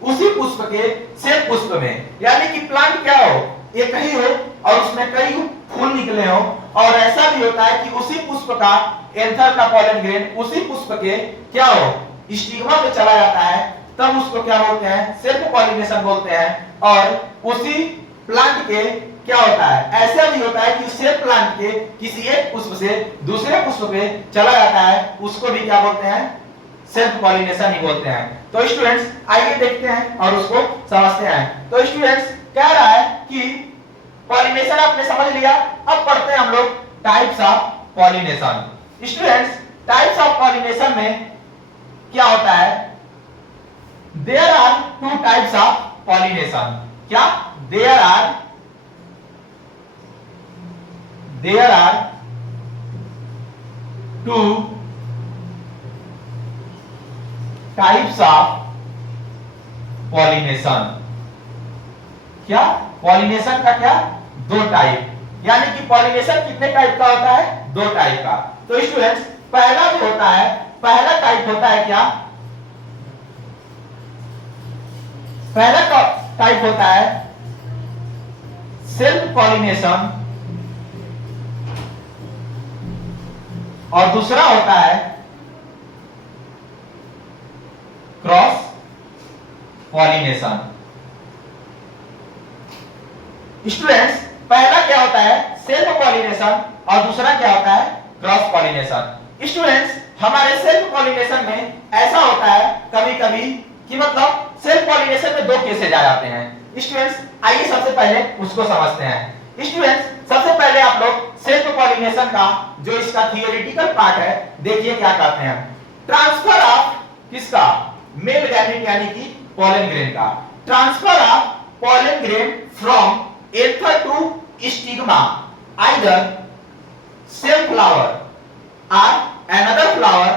उसी पुष्प के सेम पुष्प में, यानी कि प्लांट क्या हो, एक ही हो और उसमें कई फूल निकले हो, और ऐसा भी होता है कि उसी पुष्प का एंथर का पॉलन ग्रेन उसी पुष्प के क्या हो, स्टिग्मा पे चला जाता है, तब उसको क्या बोलते हैं, सेल्फ पॉलिनेशन बोलते हैं। और उसी प्लांट के क्या होता है, ऐसा भी होता है कि सेम प्लांट के किसी एक पुष्प से दूसरे पुष्प पे चला जाता है, उसको भी क्या बोलते हैं, सेल्फ पॉलिनेशन ही बोलते हैं। तो स्टूडेंट्स आइए देखते हैं और उसको समझते हैं। तो स्टूडेंट्स कह रहा है कि पॉलिनेशन आपने समझ लिया, अब पढ़ते हैं हम लोग types of pollination. Students types of pollination में क्या होता है, there are two types of pollination. क्या, there are two types of pollination. क्या, पॉलिनेशन का क्या, दो टाइप, यानी कि पॉलिनेशन कितने टाइप का होता है, दो टाइप का। तो स्टूडेंट्स पहला जो होता है, पहला टाइप होता है क्या, पहला टाइप होता है सेल्फ पॉलिनेशन और दूसरा होता है क्रॉस पॉलिनेशन। स्टूडेंट्स पहला क्या होता है, सेल्फ पॉलिनेशन, और दूसरा क्या होता है, क्रॉस पॉलिनेशन। स्टूडेंट्स हमारे सेल्फ पॉलिनेशन में ऐसा होता है कभी कभी कि मतलब सेल्फ पॉलिनेशन में दो केसेज आ जाते हैं। स्टूडेंट्स आइए सबसे पहले उसको समझते हैं। स्टूडेंट्स सबसे पहले आप लोग सेल्फ पॉलिनेशन का जो इसका थियोरेटिकल पार्ट है देखिए क्या कहते हैं। ट्रांसफर ऑफ किसका, मेल गैमीट यानी कि पॉलन ग्रेन का, transfer of pollen grain from anther to stigma either same flower और another flower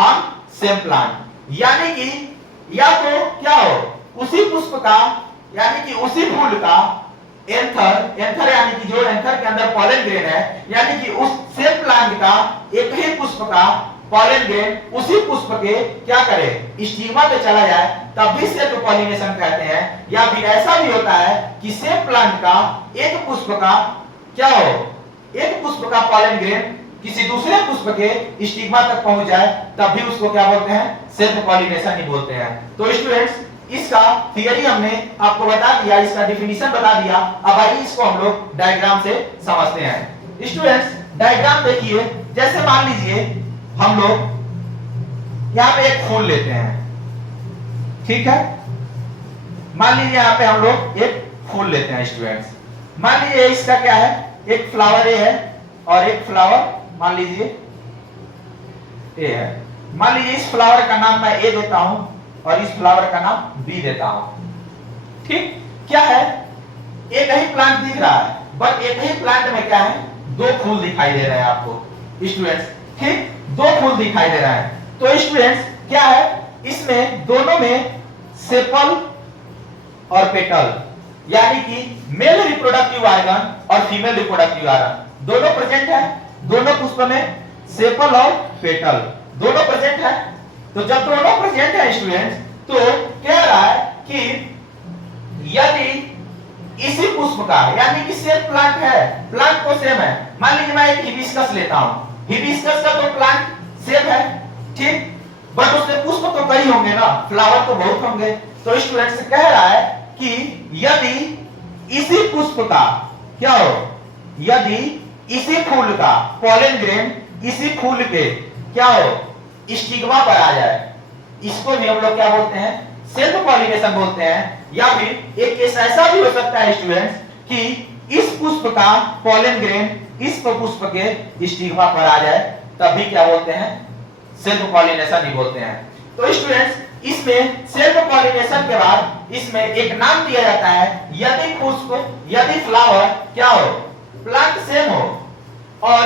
on same plant, यानी कि या तो क्या हो, उसी पुष्प का यानी कि उसी फूल का एंथर, एंथर यानी कि जो एंथर के अंदर पॉलन ग्रेन है, यानी कि उस सेम प्लांट का एक ही पुष्प का पॉलन ग्रेन उसी पुष्प के क्या करे, स्टिग्मा पे चला जाए, तब भी सेल्फ पॉलिनेशन कहते हैं। या फिर ऐसा भी होता है कि सेम प्लांट का एक पुष्प का क्या हो, एक पुष्प का पॉलन ग्रेन किसी दूसरे पुष्प के स्टिग्मा तक पहुंच जाए, तब भी उसको क्या बोलते हैं, सेल्फ पॉलिनेशन ही बोलते हैं। तो स्टूडेंट्स इसका थियरी हमने आपको बता दिया, इसका डेफिनेशन बता दिया। अब आइए इसको हम लोग डायग्राम से समझते हैं। स्टूडेंट्स डायग्राम देखिए, जैसे मान लीजिए हम लोग यहाँ पे एक फूल लेते हैं, ठीक है, मान लीजिए यहाँ पे हम लोग एक फूल लेते हैं स्टूडेंट्स। मान लीजिए इसका क्या है, एक फ्लावर ए है और एक फ्लावर मान लीजिए ए है। मान लीजिए इस फ्लावर का नाम मैं ए देता हूं और इस फ्लावर का नाम बी देता हूं। ठीक, क्या है, एक ही प्लांट दिख रहा है, बट एक ही प्लांट में क्या है, दो फूल दिखाई दे रहे हैं आपको स्टूडेंट्स। ठीक, दो फूल दिखाई दे रहा है। तो स्टूडेंट्स क्या है, इसमें दोनों में सेपल और पेटल यानी कि मेल रिप्रोडक्टिव ऑर्गन और फीमेल रिप्रोडक्टिव ऑर्गन दोनों प्रेजेंट है। दोनों पुष्प में सेपल और पेटल दोनों प्रेजेंट है। तो जब दोनों प्रेजेंट है स्टूडेंट्स, तो कह रहा है कि यदि इसी पुष्प का यानी कि सेम प्लांट है, प्लांट तो सेम है। मान लीजिए मैं एक हिबिस्कस लेता हूं, हिबिस्कस का तो प्लांट सेम है, ठीक, बट उसमें पुष्प तो कई होंगे ना, फ्लावर तो बहुत होंगे। तो स्टूडेंट्स कह रहा है कि यदि इसी पुष्प का क्या हो, यदि इसी फूल का पॉलन ग्रेन इसी फूल के क्या हो, स्टिग्मा पर आ जाए, इसको भी हम लोग क्या बोलते हैं, सेल्फ पॉलिनेशन बोलते हैं। या फिर एक केस ऐसा भी हो सकता है स्टूडेंट्स कि इस पुष्प का पॉलन ग्रेन इस पुष्प के स्टिग्मा पर आ जाए, तभी क्या बोलते हैं, सेल्फ पॉलिनेशन ही बोलते हैं। तो स्टूडेंट्स इसमें सेल्फ पॉलिनेशन के बाद इसमें एक नाम दिया जाता है, यदि पुष्प यदि फ्लावर क्या हो, प्लांट सेम हो और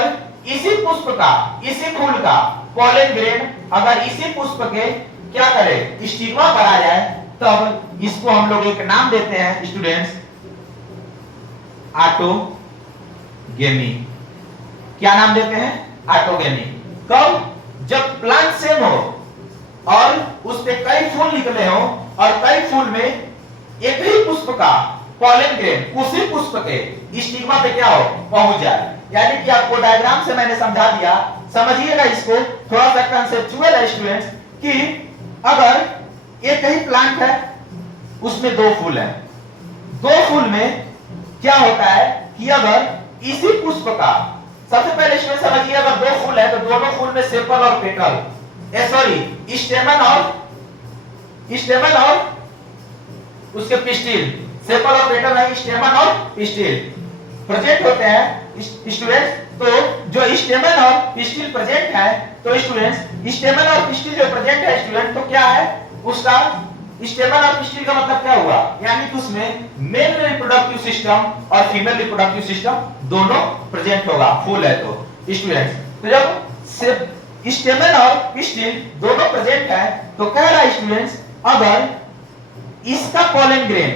इसी पुष्प का इसी फूल का पॉलन ग्रेन अगर इसी पुष्प के क्या करे, स्टिग्मा पर आ जाए, तब इसको हम लोग एक नाम देते हैं स्टूडेंट्स, ऑटोगेमी। क्या नाम देते हैं, ऑटोगेमी। कब, जब प्लांट सेम हो और उस पे कई फूल निकले हो और कई फूल में एक ही पुष्प का पॉलन ग्रेन उसी पुष्प के स्टिग्मा पे क्या हो, पहुंच जाए। यानी कि आपको डायग्राम से मैंने समझा दिया, समझिएगा इसको, थोड़ा सा कंसेप्चुअल है स्टूडेंट्स, कि अगर एक ही प्लांट है उसमें दो फूल हैं, दो फूल में क्या होता है कि अगर इसी पुष्प का, सबसे पहले इसमें समझिए, अगर दो फूल है तो दोनों फूल में सेपल और पेटल सॉरी स्टेमन और उसके पिस्टिल, सेपल और पेटल नहीं, स्टेमन और पिस्टिल प्रेजेंट होते हैं स्टूडेंट्स। तो जो स्टेमन और पिस्टिल प्रेजेंट है, तो स्टूडेंट्स स्टेमन और पिस्टिल जो प्रेजेंट है स्टूडेंट, तो क्या है उसका, स्टेमन और पिस्टिल का मतलब क्या हुआ, यानी कि उसमें मेल रिप्रोडक्टिव सिस्टम और फीमेल रिप्रोडक्टिव सिस्टम दोनों प्रेजेंट होगा, फूल है तो स्टूडेंट्स। तो जब स्टेमन और पिस्टिल दोनों प्रेजेंट है, तो कह रहा है स्टूडेंट्स अगर इसका पॉलन ग्रेन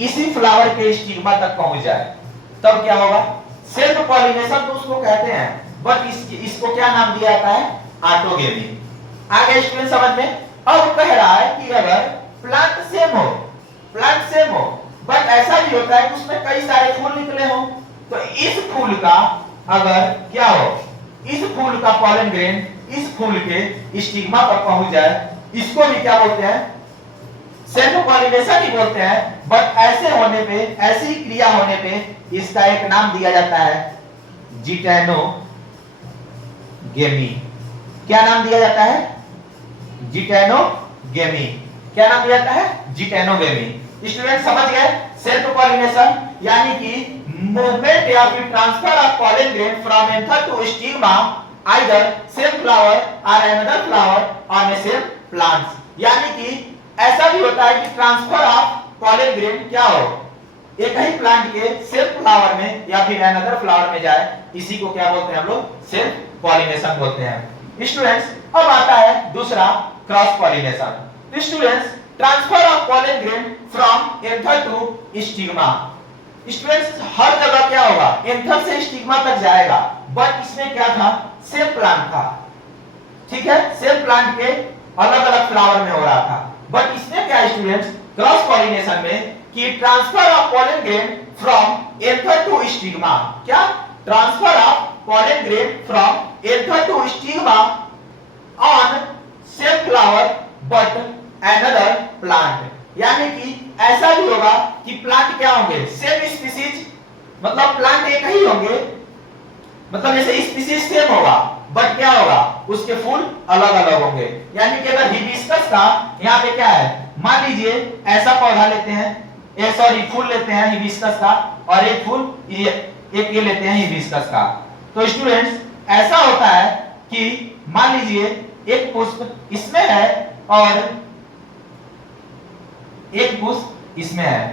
इसी फ्लावर के स्टिग्मा तक पहुंच जाए, तब क्या होगा, सेल्फ पॉलिनेशन तो उसको कहते हैं, बट इसको क्या नाम दिया जाता है, ऑटोगेमी। आगे स्टूडेंट समझ में। अब कह रहा है कि अगर प्लांट सेम हो बट ऐसा भी होता है कि उसमें कई सारे फूल निकले हो, तो इस फूल का अगर क्या हो, इस फूल का पॉलन ग्रेन इस फूल के स्टिग्मा पर पहुंच जाए, इसको भी क्या बोलते हैं, सेल्फ पॉलिनेशन ही बोलते हैं। बट ऐसे होने पे, ऐसी क्रिया होने पे इसका एक नाम दिया जाता है जिटेनोगेमी। क्या नाम दिया जाता है, जिटेनोगेमी। क्या नाम दिया जाता है, जिटेनोगेमी। स्टूडेंट समझ गए, सेल्फ पॉलिनेशन यानी कि मूवमेंट या फिर transfer of pollen grain from anther to stigma either same flower or another flower on a same plants। यानी कि ऐसा भी होता है कि ट्रांसफर ऑफ पॉलन ग्रेन क्या हो, एक ही प्लांट के सेम फ्लावर में या फिर अनदर फ्लावर में जाए, इसी को क्या बोलते हैं हम लोग, सेल्फ पॉलिनेशन बोलते हैं स्टूडेंट्स। अब आता है दूसरा, cross pollination. Students transfer of pollen grain from anther to stigma. Students हर जगह क्या होगा, एंथर से स्टिग्मा तक जाएगा, बट इसमें क्या था, सेम प्लांट था, ठीक है, सेम प्लांट के अलग अलग फ्लावर में हो रहा था। बट इसमें क्या स्टूडेंट्स, क्रॉस पॉलिनेशन में कि transfer of pollen grain from anther to stigma, क्या, transfer of pollen grain from anther to stigma on same flower but another plant. यानी कि ऐसा भी होगा कि प्लांट क्या होंगे, सेम स्पीशीज, मतलब प्लांट एक ही होंगे, मतलब जैसे स्पीसीज सेम होगा बट क्या होगा उसके फूल अलग अलग होंगे। यानी कि अगर हिबिस्कस का यहाँ पे क्या है, मान लीजिए ऐसा पौधा लेते हैं, ये सॉरी फूल लेते हैं हिबिस्कस का, और एक फूल एक ये लेते हैं हिबिस्कस का। तो स्टूडेंट्स ऐसा होता है कि मान लीजिए एक पुष्प इसमें है और एक पुष्प इसमें है।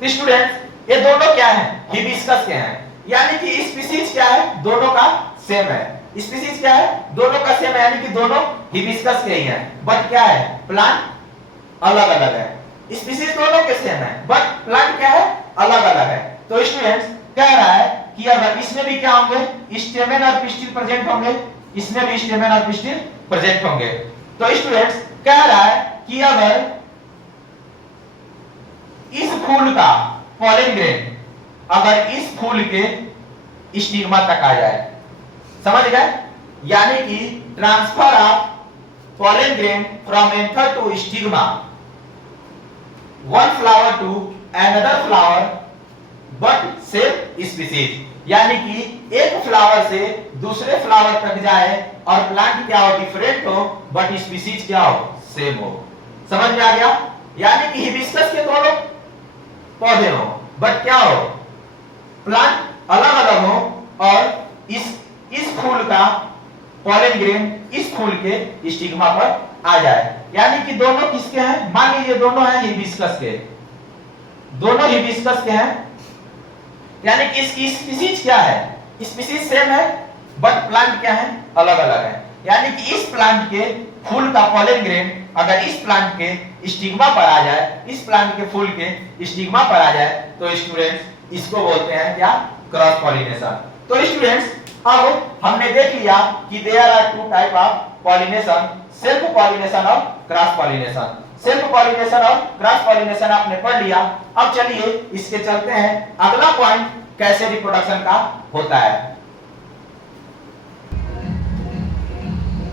तो स्टूडेंट्स ये दोनों क्या है, हिबिस्कस के हैं। यानी कि स्पीसीज क्या है, दोनों का सेम है। स्पीसीज क्या है, दोनों का सेम है, यानी कि दोनों हिबिस्कस के ही हैं, बट क्या है प्लांट अलग अलग है। स्पीसीज दोनों के सेम है बट प्लांट क्या है अलग अलग है। तो स्टूडेंट्स कह रहा है कि अगर इसमें भी क्या होंगे, स्टेमेन और पिस्टिल प्रेजेंट होंगे, इसमें भी स्टेमेन और पिस्टिल प्रेजेंट होंगे। तो स्टूडेंट्स कह रहा है कि अगर इस फूल का पॉलन ग्रेन अगर इस फूल के स्टिग्मा तक आ जाए, समझ गए, यानी कि transfer of pollen grain from anther to stigma, one flower to another flower but same species, यानी कि एक फ्लावर से दूसरे फ्लावर तक जाए और प्लांट क्या हो, डिफरेंट हो बट स्पीसीज क्या हो, सेम हो। समझ में आ गया? यानी कि हिबिस्कस के दोनों पौधे हो बट क्या हो, प्लांट अलग अलग हो और इस फूल का पॉलन ग्रेन इस फूल के स्टिग्मा पर आ जाए। यानी कि दोनों किसके हैं, मान लीजिए दोनों हैं हिबिस्कस के, दोनों हिबिस्कस के हैं, यानी कि इसकी स्पीसीज क्या है, स्पीसीज सेम है बट प्लांट क्या है अलग अलग है। यानी कि इस प्लांट के फूल का पॉलन ग्रेन अगर इस प्लांट के स्टिग्मा पर आ जाए, इस प्लांट के फूल के स्टिग्मा पर आ जाए, तो स्टूडेंट्स इसको बोलते हैं क्या, क्रॉस पॉलिनेशन। तो स्टूडेंट्स अब हमने देख लिया कि there are two type of pollination, self pollination और क्रॉस पॉलिनेशन। सेल्फ पॉलिनेशन और क्रॉस पॉलिनेशन आपने पढ़ लिया। अब चलिए इसके चलते हैं अगला पॉइंट, कैसे रिप्रोडक्शन का होता है।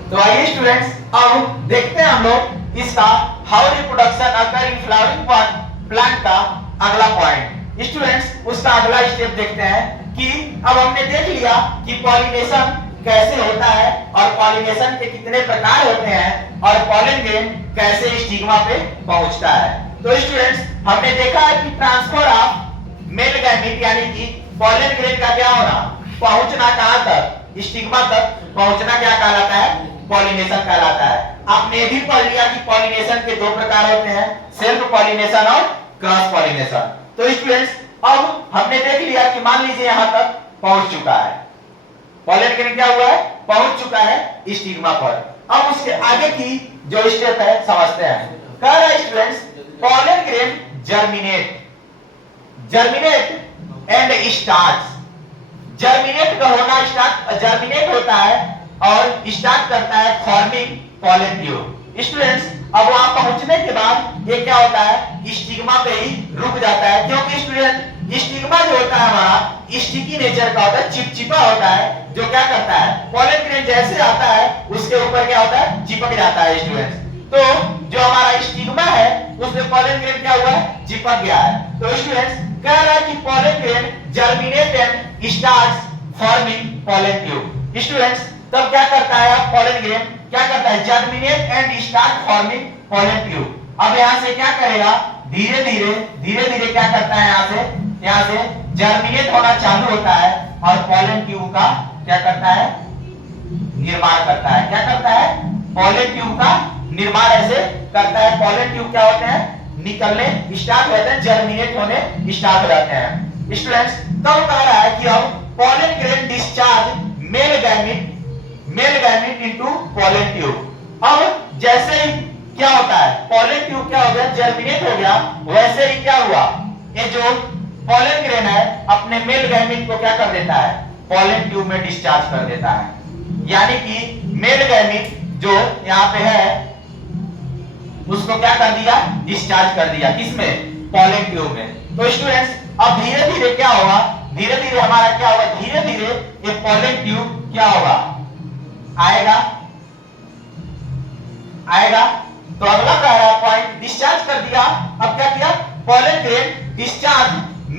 तो आइए स्टूडेंट्स अब देखते हैं हम लोग इसका how reproduction occur in flowering plant का अगला पॉइंट। स्टूडेंट्स उसका अगला स्टेप देखते हैं कि अब हमने देख लिया कि पॉलिनेशन कैसे होता है और पॉलिनेशन के कितने प्रकार होते हैं और पॉलन ग्रेन कैसे स्टिग्मा पे पहुंचता है। तो स्टूडेंट्स हमने देखा है कि ट्रांसफर ऑफ मेल गैमीट यानी कि पॉलन ग्रेन का क्या होना, पहुंचना कहां तक, स्टिग्मा तक पहुंचना क्या कहलाता है, पॉलिनेशन कहलाता है। आपने भी पढ़ लिया कि पॉलिनेशन के दो प्रकार होते हैं, सेल्फ पॉलिनेशन और क्रॉस पॉलिनेशन। तो स्टूडेंट्स अब हमने देख लिया कि मान लीजिए यहां तक पहुंच चुका है, पॉलन ग्रेन क्या हुआ है, पहुंच चुका है स्टिग्मा पर। अब उसके आगे की जो स्टेप है समझते हैं। कह रहा है students pollen grain germinate and starts, germinate का होना जर्मिनेट होता है और स्टार्ट करता है फॉर्मिंग पॉलन ट्यूब। स्टूडेंट्स अब वहां पहुंचने के बाद ये क्या होता है, स्टिग्मा पे ही रुक जाता है, क्योंकि स्टूडेंट स्टिग्मा जो होता है हमारा स्टिकी नेचर का होता है, चिपचिपा होता है, जो क्या करता है पॉलन ग्रेन जैसे आता है उसके ऊपर क्या होता है, चिपक जाता है स्टूडेंट्स। तो जो हमारा स्टिग्मा है उसमें पॉलन ग्रेन क्या हुआ है, चिपक गया है। तो स्टूडेंट्स कह रहा है कि pollen grain germinate and starts forming pollen tube. Students तब क्या करता है, पॉलन ग्रेन क्या करता है, germinate and start forming pollen tube. अब यहां से क्या करेगा, धीरे धीरे क्या करता है, यहां से जर्मिनेट होना चालू होता है और पॉलन ट्यूब का क्या करता है, निर्माण करता है। क्या करता है, पॉलन ट्यूब का निर्माण ऐसे करता है। पॉलन ट्यूब क्या होते हैं, निकलने स्टार्ट होते हैं, जर्मिनेट होने स्टार्ट हो जाते हैं। स्टूडेंट्स तब कह रहा है कि अब pollen grain discharge male gamete into pollen tube. अब जैसे ही क्या होता है, पॉलन ट्यूब क्या हो गया, जर्मिनेट हो गया, वैसे ही क्या हुआ, ये जो पॉलन ग्रेन है अपने मेल गैमीट को क्या कर देता है, पॉलन ट्यूब में डिस्चार्ज कर देता है। यानी कि मेल गैमीट जो यहाँ पे है उसको क्या कर दिया, डिस्चार्ज कर दिया, किसमें, पॉलन ट्यूब में। तो स्टूडेंट्स अब धीरे धीरे क्या होगा, धीरे धीरे हमारा क्या होगा, धीरे धीरे ये पॉलन ट्यूब क्या होगा, आएगा। तो अगला कह रहा है पॉइंट, डिस्चार्ज कर दिया। अब क्या किया, pollen grain discharge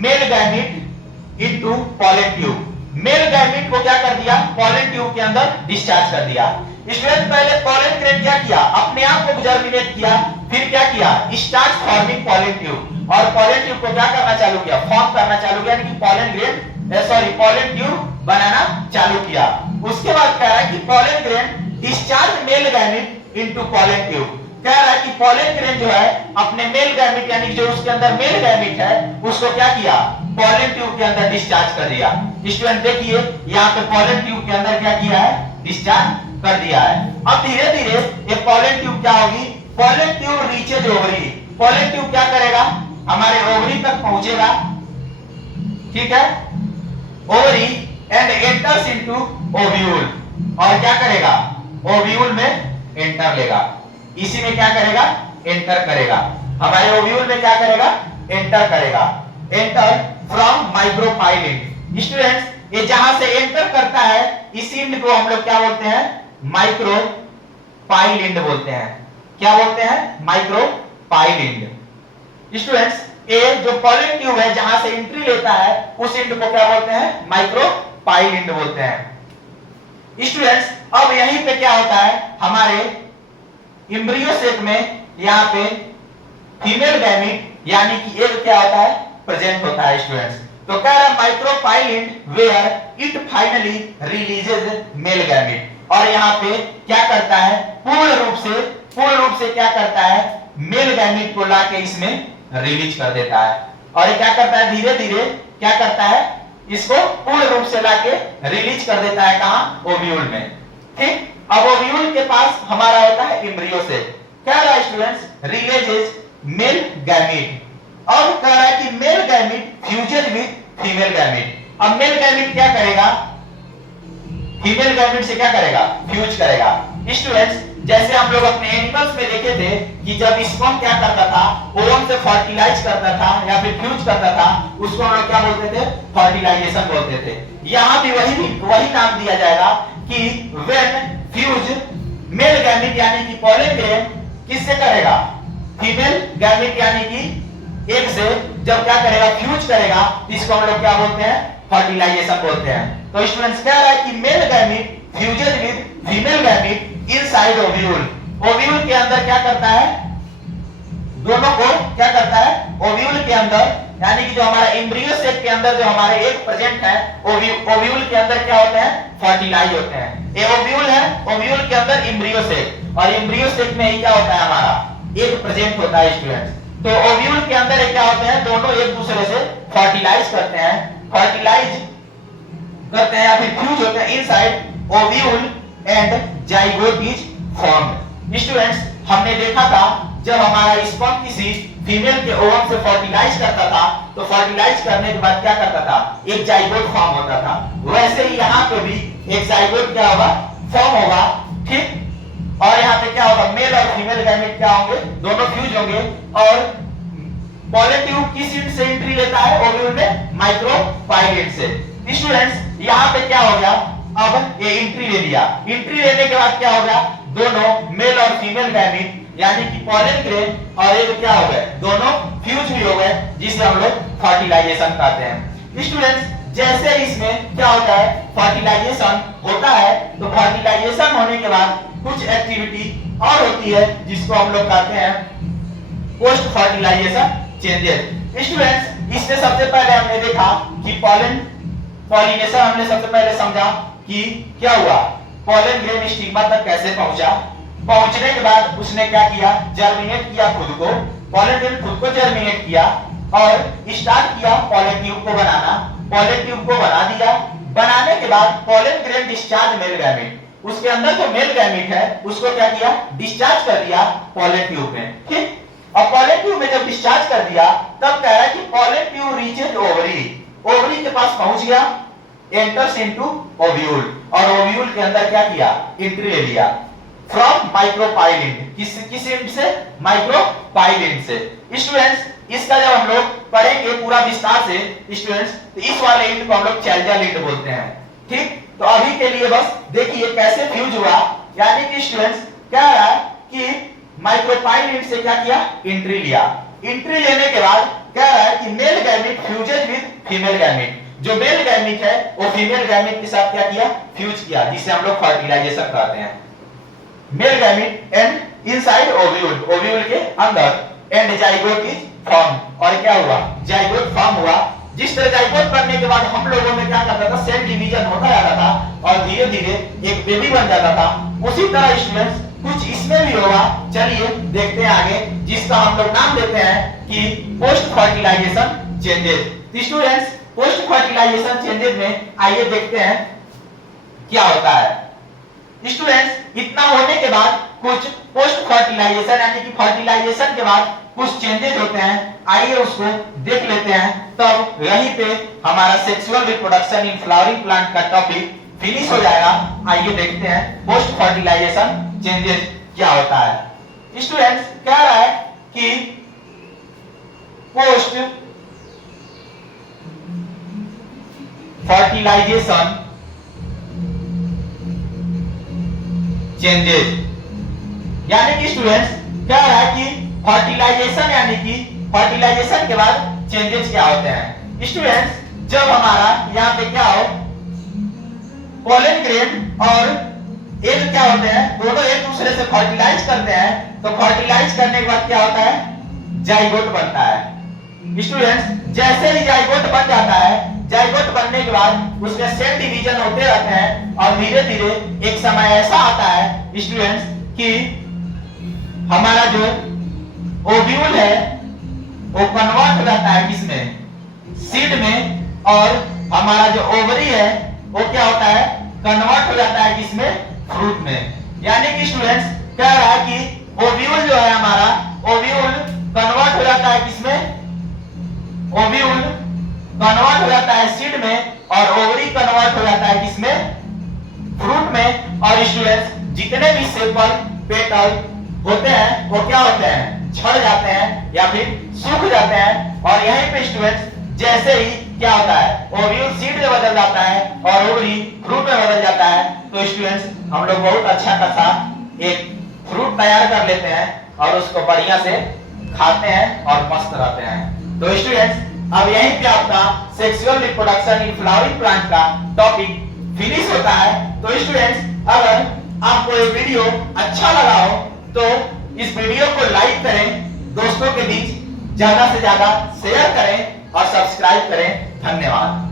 male gamete into pollen tube. Male gamete को क्या कर दिया, पॉलन ट्यूब के अंदर डिस्चार्ज कर दिया। स्टूडेंट पहले पॉलन ग्रेन क्या किया, अपने आप को जर्मिनेट किया, फिर क्या किया, स्टार्ट फॉर्मिंग पॉलन ट्यूब, और पॉलन ट्यूब को क्या करना चालू किया, फॉर्म करना चालू किया, यानी कि pollen grain sorry pollen tube बनाना चालू किया। उसके बाद कह रहा है कि pollen grain discharge male gamete into pollen tube, कह रहा है कि पॉलन ग्रेन जो है अपने मेल गैमीट यानी जो उसके अंदर मेल गैमीट है उसको क्या किया, पॉलन ट्यूब के अंदर डिस्चार्ज कर दिया। स्टूडेंट देखिए यहाँ पे पॉलन ट्यूब के अंदर क्या किया है, डिस्चार्ज कर दिया है। अब धीरे धीरे ये पॉलन ट्यूब क्या होगी, pollen tube reaches ovary, pollen tube क्या करेगा, हमारे ओवरी तक पहुंचेगा, ठीक है, ovary and enters into ovule, और क्या करेगा, ओव्यूल में एंटर लेगा, इसी में क्या करेगा, एंटर करेगा, हमारे ओव्यूल में क्या करेगा, एंटर करेगा, एंटर फ्रॉम माइक्रोपाइलिन। स्टूडेंट्स ये जहां से एंटर करता है इस इंड को हम लोग क्या बोलते हैं, माइक्रोपाइलिन बोलते हैं, क्या बोलते हैं, माइक्रोपाइलिन। स्टूडेंट्स ये जो पॉलन ट्यूब है जहां से एंट्री लेता है उस इंड को क्या बोलते हैं, माइक्रोपाइलिन बोलते हैं। स्टूडेंट्स अब यहीं पे क्या होता है, हमारे एम्ब्रियो सेक में यहाँ पे फीमेल गैमीट यानी कि एग क्या होता है, प्रेजेंट होता है। स्टूडेंट्स तो कह रहा है micropyle in where it finally releases male gamete, और यहाँ पे क्या करता है, पूर्ण रूप से क्या करता है, मेल गैमीट को लाके इसमें रिलीज कर देता है, और ये क्या करता है, धीरे धीरे क्या करता है, इसको पूर्ण रूप से लाके रिलीज कर देता है, कहां, ओव्यूल में। ठीक, अब ओव्यूल के पास हमारा होता है एम्ब्रियो से, कह रहा है स्टूडेंट्स रिलीजेस मेल गैमीट, और कह रहा है कि male gamete fusion with female gamete. अब मेल गैमीट क्या करेगा, फीमेल गैमीट से क्या करेगा, फ्यूज करेगा। स्टूडेंट्स जैसे हम लोग अपने एनिमल्स में देखे थे कि जब स्पर्म क्या करता था, ओवम से फर्टिलाइज करता था या फिर फ्यूज करता था, उसको हम लोग क्या बोलते थे, फर्टिलाइजेशन बोलते थे। यहां भी वही नाम दिया जाएगा कि व्हेन फ्यूज मेल गैमीट यानी कि पॉलन ग्रेन किससे करेगा, फीमेल गैमीट यानी कि एग से जब क्या करेगा, फ्यूज करेगा, इसको हम लोग क्या बोलते हैं, फर्टिलाइजेशन बोलते हैं। तो स्टूडेंट्स कह रहा है कि male gamete fusion with female gamete inside ovule, ovule के अंदर क्या करता है, दोनों को क्या करता है, ओव्यूल के अंदर यानी कि जो हमारा एम्ब्रियो सेक के अंदर जो हमारे एग प्रेजेंट है, ओव्यूल के अंदर क्या होते हैं, फर्टिलाइज होते हैं। ये ओव्यूल है, ओव्यूल के अंदर एम्ब्रियो सेक, और एम्ब्रियो सेक में ही क्या होता है, हमारा एग प्रेजेंट होता है। स्टूडेंट्स तो ओव्यूल के अंदर क्या होते हैं, दोनों एक दूसरे से फर्टिलाइज करते हैं, या फिर फ्यूज होते हैं inside ovule and zygote is formed. Students हमने देखा था जब हमारा स्पर्म किसी फीमेल के ओवम से फर्टिलाइज करता था तो फर्टिलाइज करने के बाद क्या करता था, एक जाइगोट फॉर्म होता था, वैसे ही यहाँ पे भी एक जाइगोट क्या होगा, फॉर्म होगा। ठीक, और यहाँ पे क्या होगा, मेल और फीमेल गैमेट क्या होंगे, दोनों फ्यूज होंगे, और पॉलन ट्यूब किस इंड से एंट्री लेता है, ओव्यूल में माइक्रोपाइलिन से। स्टूडेंट्स यहाँ पे क्या हो गया, अब ये एंट्री ले लिया, एंट्री लेने के बाद क्या हो गया, दोनों मेल और फीमेल गैमीट यानी कि पॉलन ग्रेन और एग क्या हो गए, दोनों फ्यूज भी हो गए, जिसे हम लोग फर्टिलाइजेशन कहते हैं। स्टूडेंट्स जैसे इसमें क्या होता है, फर्टिलाइजेशन होता है, तो फर्टिलाइजेशन होने के बाद कुछ एक्टिविटी और होती है जिसको हम लोग कहते हैं पोस्ट फर्टिलाइजेशन चेंजेस। स्टूडेंट्स इसमें सबसे पहले हमने देखा कि पॉलिनेशन हमने सबसे पहले समझा कि क्या हुआ, पॉलन ग्रेन स्टिग्मा तक कैसे पहुंचा, पहुंचने के बाद उसने क्या किया, जर्मिनेट किया खुद को, पॉलन ग्रेन खुद को जर्मिनेट किया और स्टार्ट किया पॉलन ट्यूब को बनाना, पॉलन ट्यूब को बना दिया, बनाने के बाद pollen grain discharge male gamete, उसके अंदर जो मेल गैमीट है उसको क्या किया, डिस्चार्ज कर दिया पॉलन ट्यूब में। ठीक, और पॉलन ट्यूब में जब डिस्चार्ज कर दिया तब कह रहा है कि pollen tube reaches ovary, ovary के पास पहुंच गया, एंटर्स इनटू ओव्यूल, और ओव्यूल के अंदर क्या किया, एंट्री ले लिया फ्रॉम माइक्रोपाइलिन, किस इंड से, माइक्रोपाइलिन से। स्टूडेंट्स इसका जब हम लोग पढ़ेंगे पूरा विस्तार से स्टूडेंट्स, तो इस वाले इंड को हम लोग चैल्जल इंड बोलते हैं। ठीक, तो अभी के लिए बस देखिए कैसे फ्यूज हुआ, यानी कि स्टूडेंट्स क्या रहा कि माइक्रोपाइलिन से क्या किया, एंट्री लिया, एंट्री लेने के बाद कह रहा है कि male gamete fuses with female gamete, जो मेल गैमेट है वो फीमेल गैमेट के साथ क्या किया, फ्यूज किया, जिसे हम लोग फर्टिलाइजेशन कहते हैं। Male gamete and inside ovule, ovule के अंदर, एंड जाइगोट इज फॉर्म, और क्या हुआ, जाइगोट फॉर्म हुआ। जिस तरह जाइगोट बनने के बाद हम लोगों में क्या करता था, सेल डिवीजन होता जाता था और धीरे धीरे एक बेबी बन जाता था। उसी तरह स्टूडेंट्स कुछ इसमें भी होगा, चलिए देखते हैं आगे, जिसका हम लोग नाम देते हैं कि post fertilization changes. Students post fertilization changes में आइए देखते हैं क्या होता है। स्टूडेंट्स इतना होने के बाद कुछ पोस्ट फर्टिलाइजेशन यानी कि फर्टिलाइजेशन के बाद कुछ चेंजेस होते हैं, आइए उसको देख लेते हैं। तब यहीं पे हमारा sexual reproduction in flowering plant का टॉपिक फिनिश हो जाएगा। आइए देखते हैं पोस्ट फर्टिलाइजेशन चेंजेस क्या होता है। स्टूडेंट्स कह रहा है कि पोस्ट फर्टिलाइजेशन चेंजेस, यानी कि स्टूडेंट्स कह रहा है कि फर्टिलाइजेशन यानी कि फर्टिलाइजेशन के बाद चेंजेस क्या होते हैं। स्टूडेंट्स जब हमारा यहाँ पे क्या हो, पोलन ग्रेन और एग क्या होते हैं, दोनों एक दूसरे से फर्टिलाइज करते हैं, तो फर्टिलाइज करने के बाद क्या होता है, जाइगोट बनता है। स्टूडेंट्स जैसे ही जाइगोट बन जाता है, जाइगोट बनने के बाद उसमें सेल डिवीजन होते रहते हैं और धीरे धीरे एक समय ऐसा आता है स्टूडेंट्स कि हमारा जो ओव्यूल है वो कन्वर्ट हो जाता है किसमें, सीड में, और हमारा जो ओवरी है वो क्या होता है, कन्वर्ट हो जाता है किसमें, फ्रूट में। यानी कि स्टूडेंट्स कह रहा है कि ओव्यूल जो है हमारा, ओव्यूल कन्वर्ट हो जाता है किसमें, ओव्यूल कन्वर्ट हो जाता है सीड में, और ओवरी कन्वर्ट हो जाता है किसमें, फ्रूट में। और स्टूडेंट्स जितने भी सेपल पेटल होते हैं वो क्या होते हैं, झड़ जाते हैं या फिर सूख जाते हैं। और यहीं पे स्टूडेंट्स जैसे ही क्या होता है, ओव्यूल सीड में बदल जाता है और ओवरी फ्रूट में बदल जाता है, तो स्टूडेंट्स हम लोग बहुत अच्छा खासा एक फ्रूट तैयार कर लेते हैं और उसको बढ़िया से खाते हैं और मस्त रहते हैं। तो स्टूडेंट्स अब यहीं पे आपका sexual reproduction in flowering plant का टॉपिक फिनिश होता है। तो स्टूडेंट्स अगर आपको ये वीडियो अच्छा लगा हो तो इस वीडियो को लाइक करें, दोस्तों के बीच ज्यादा से ज्यादा शेयर करें और सब्सक्राइब करें। धन्यवाद।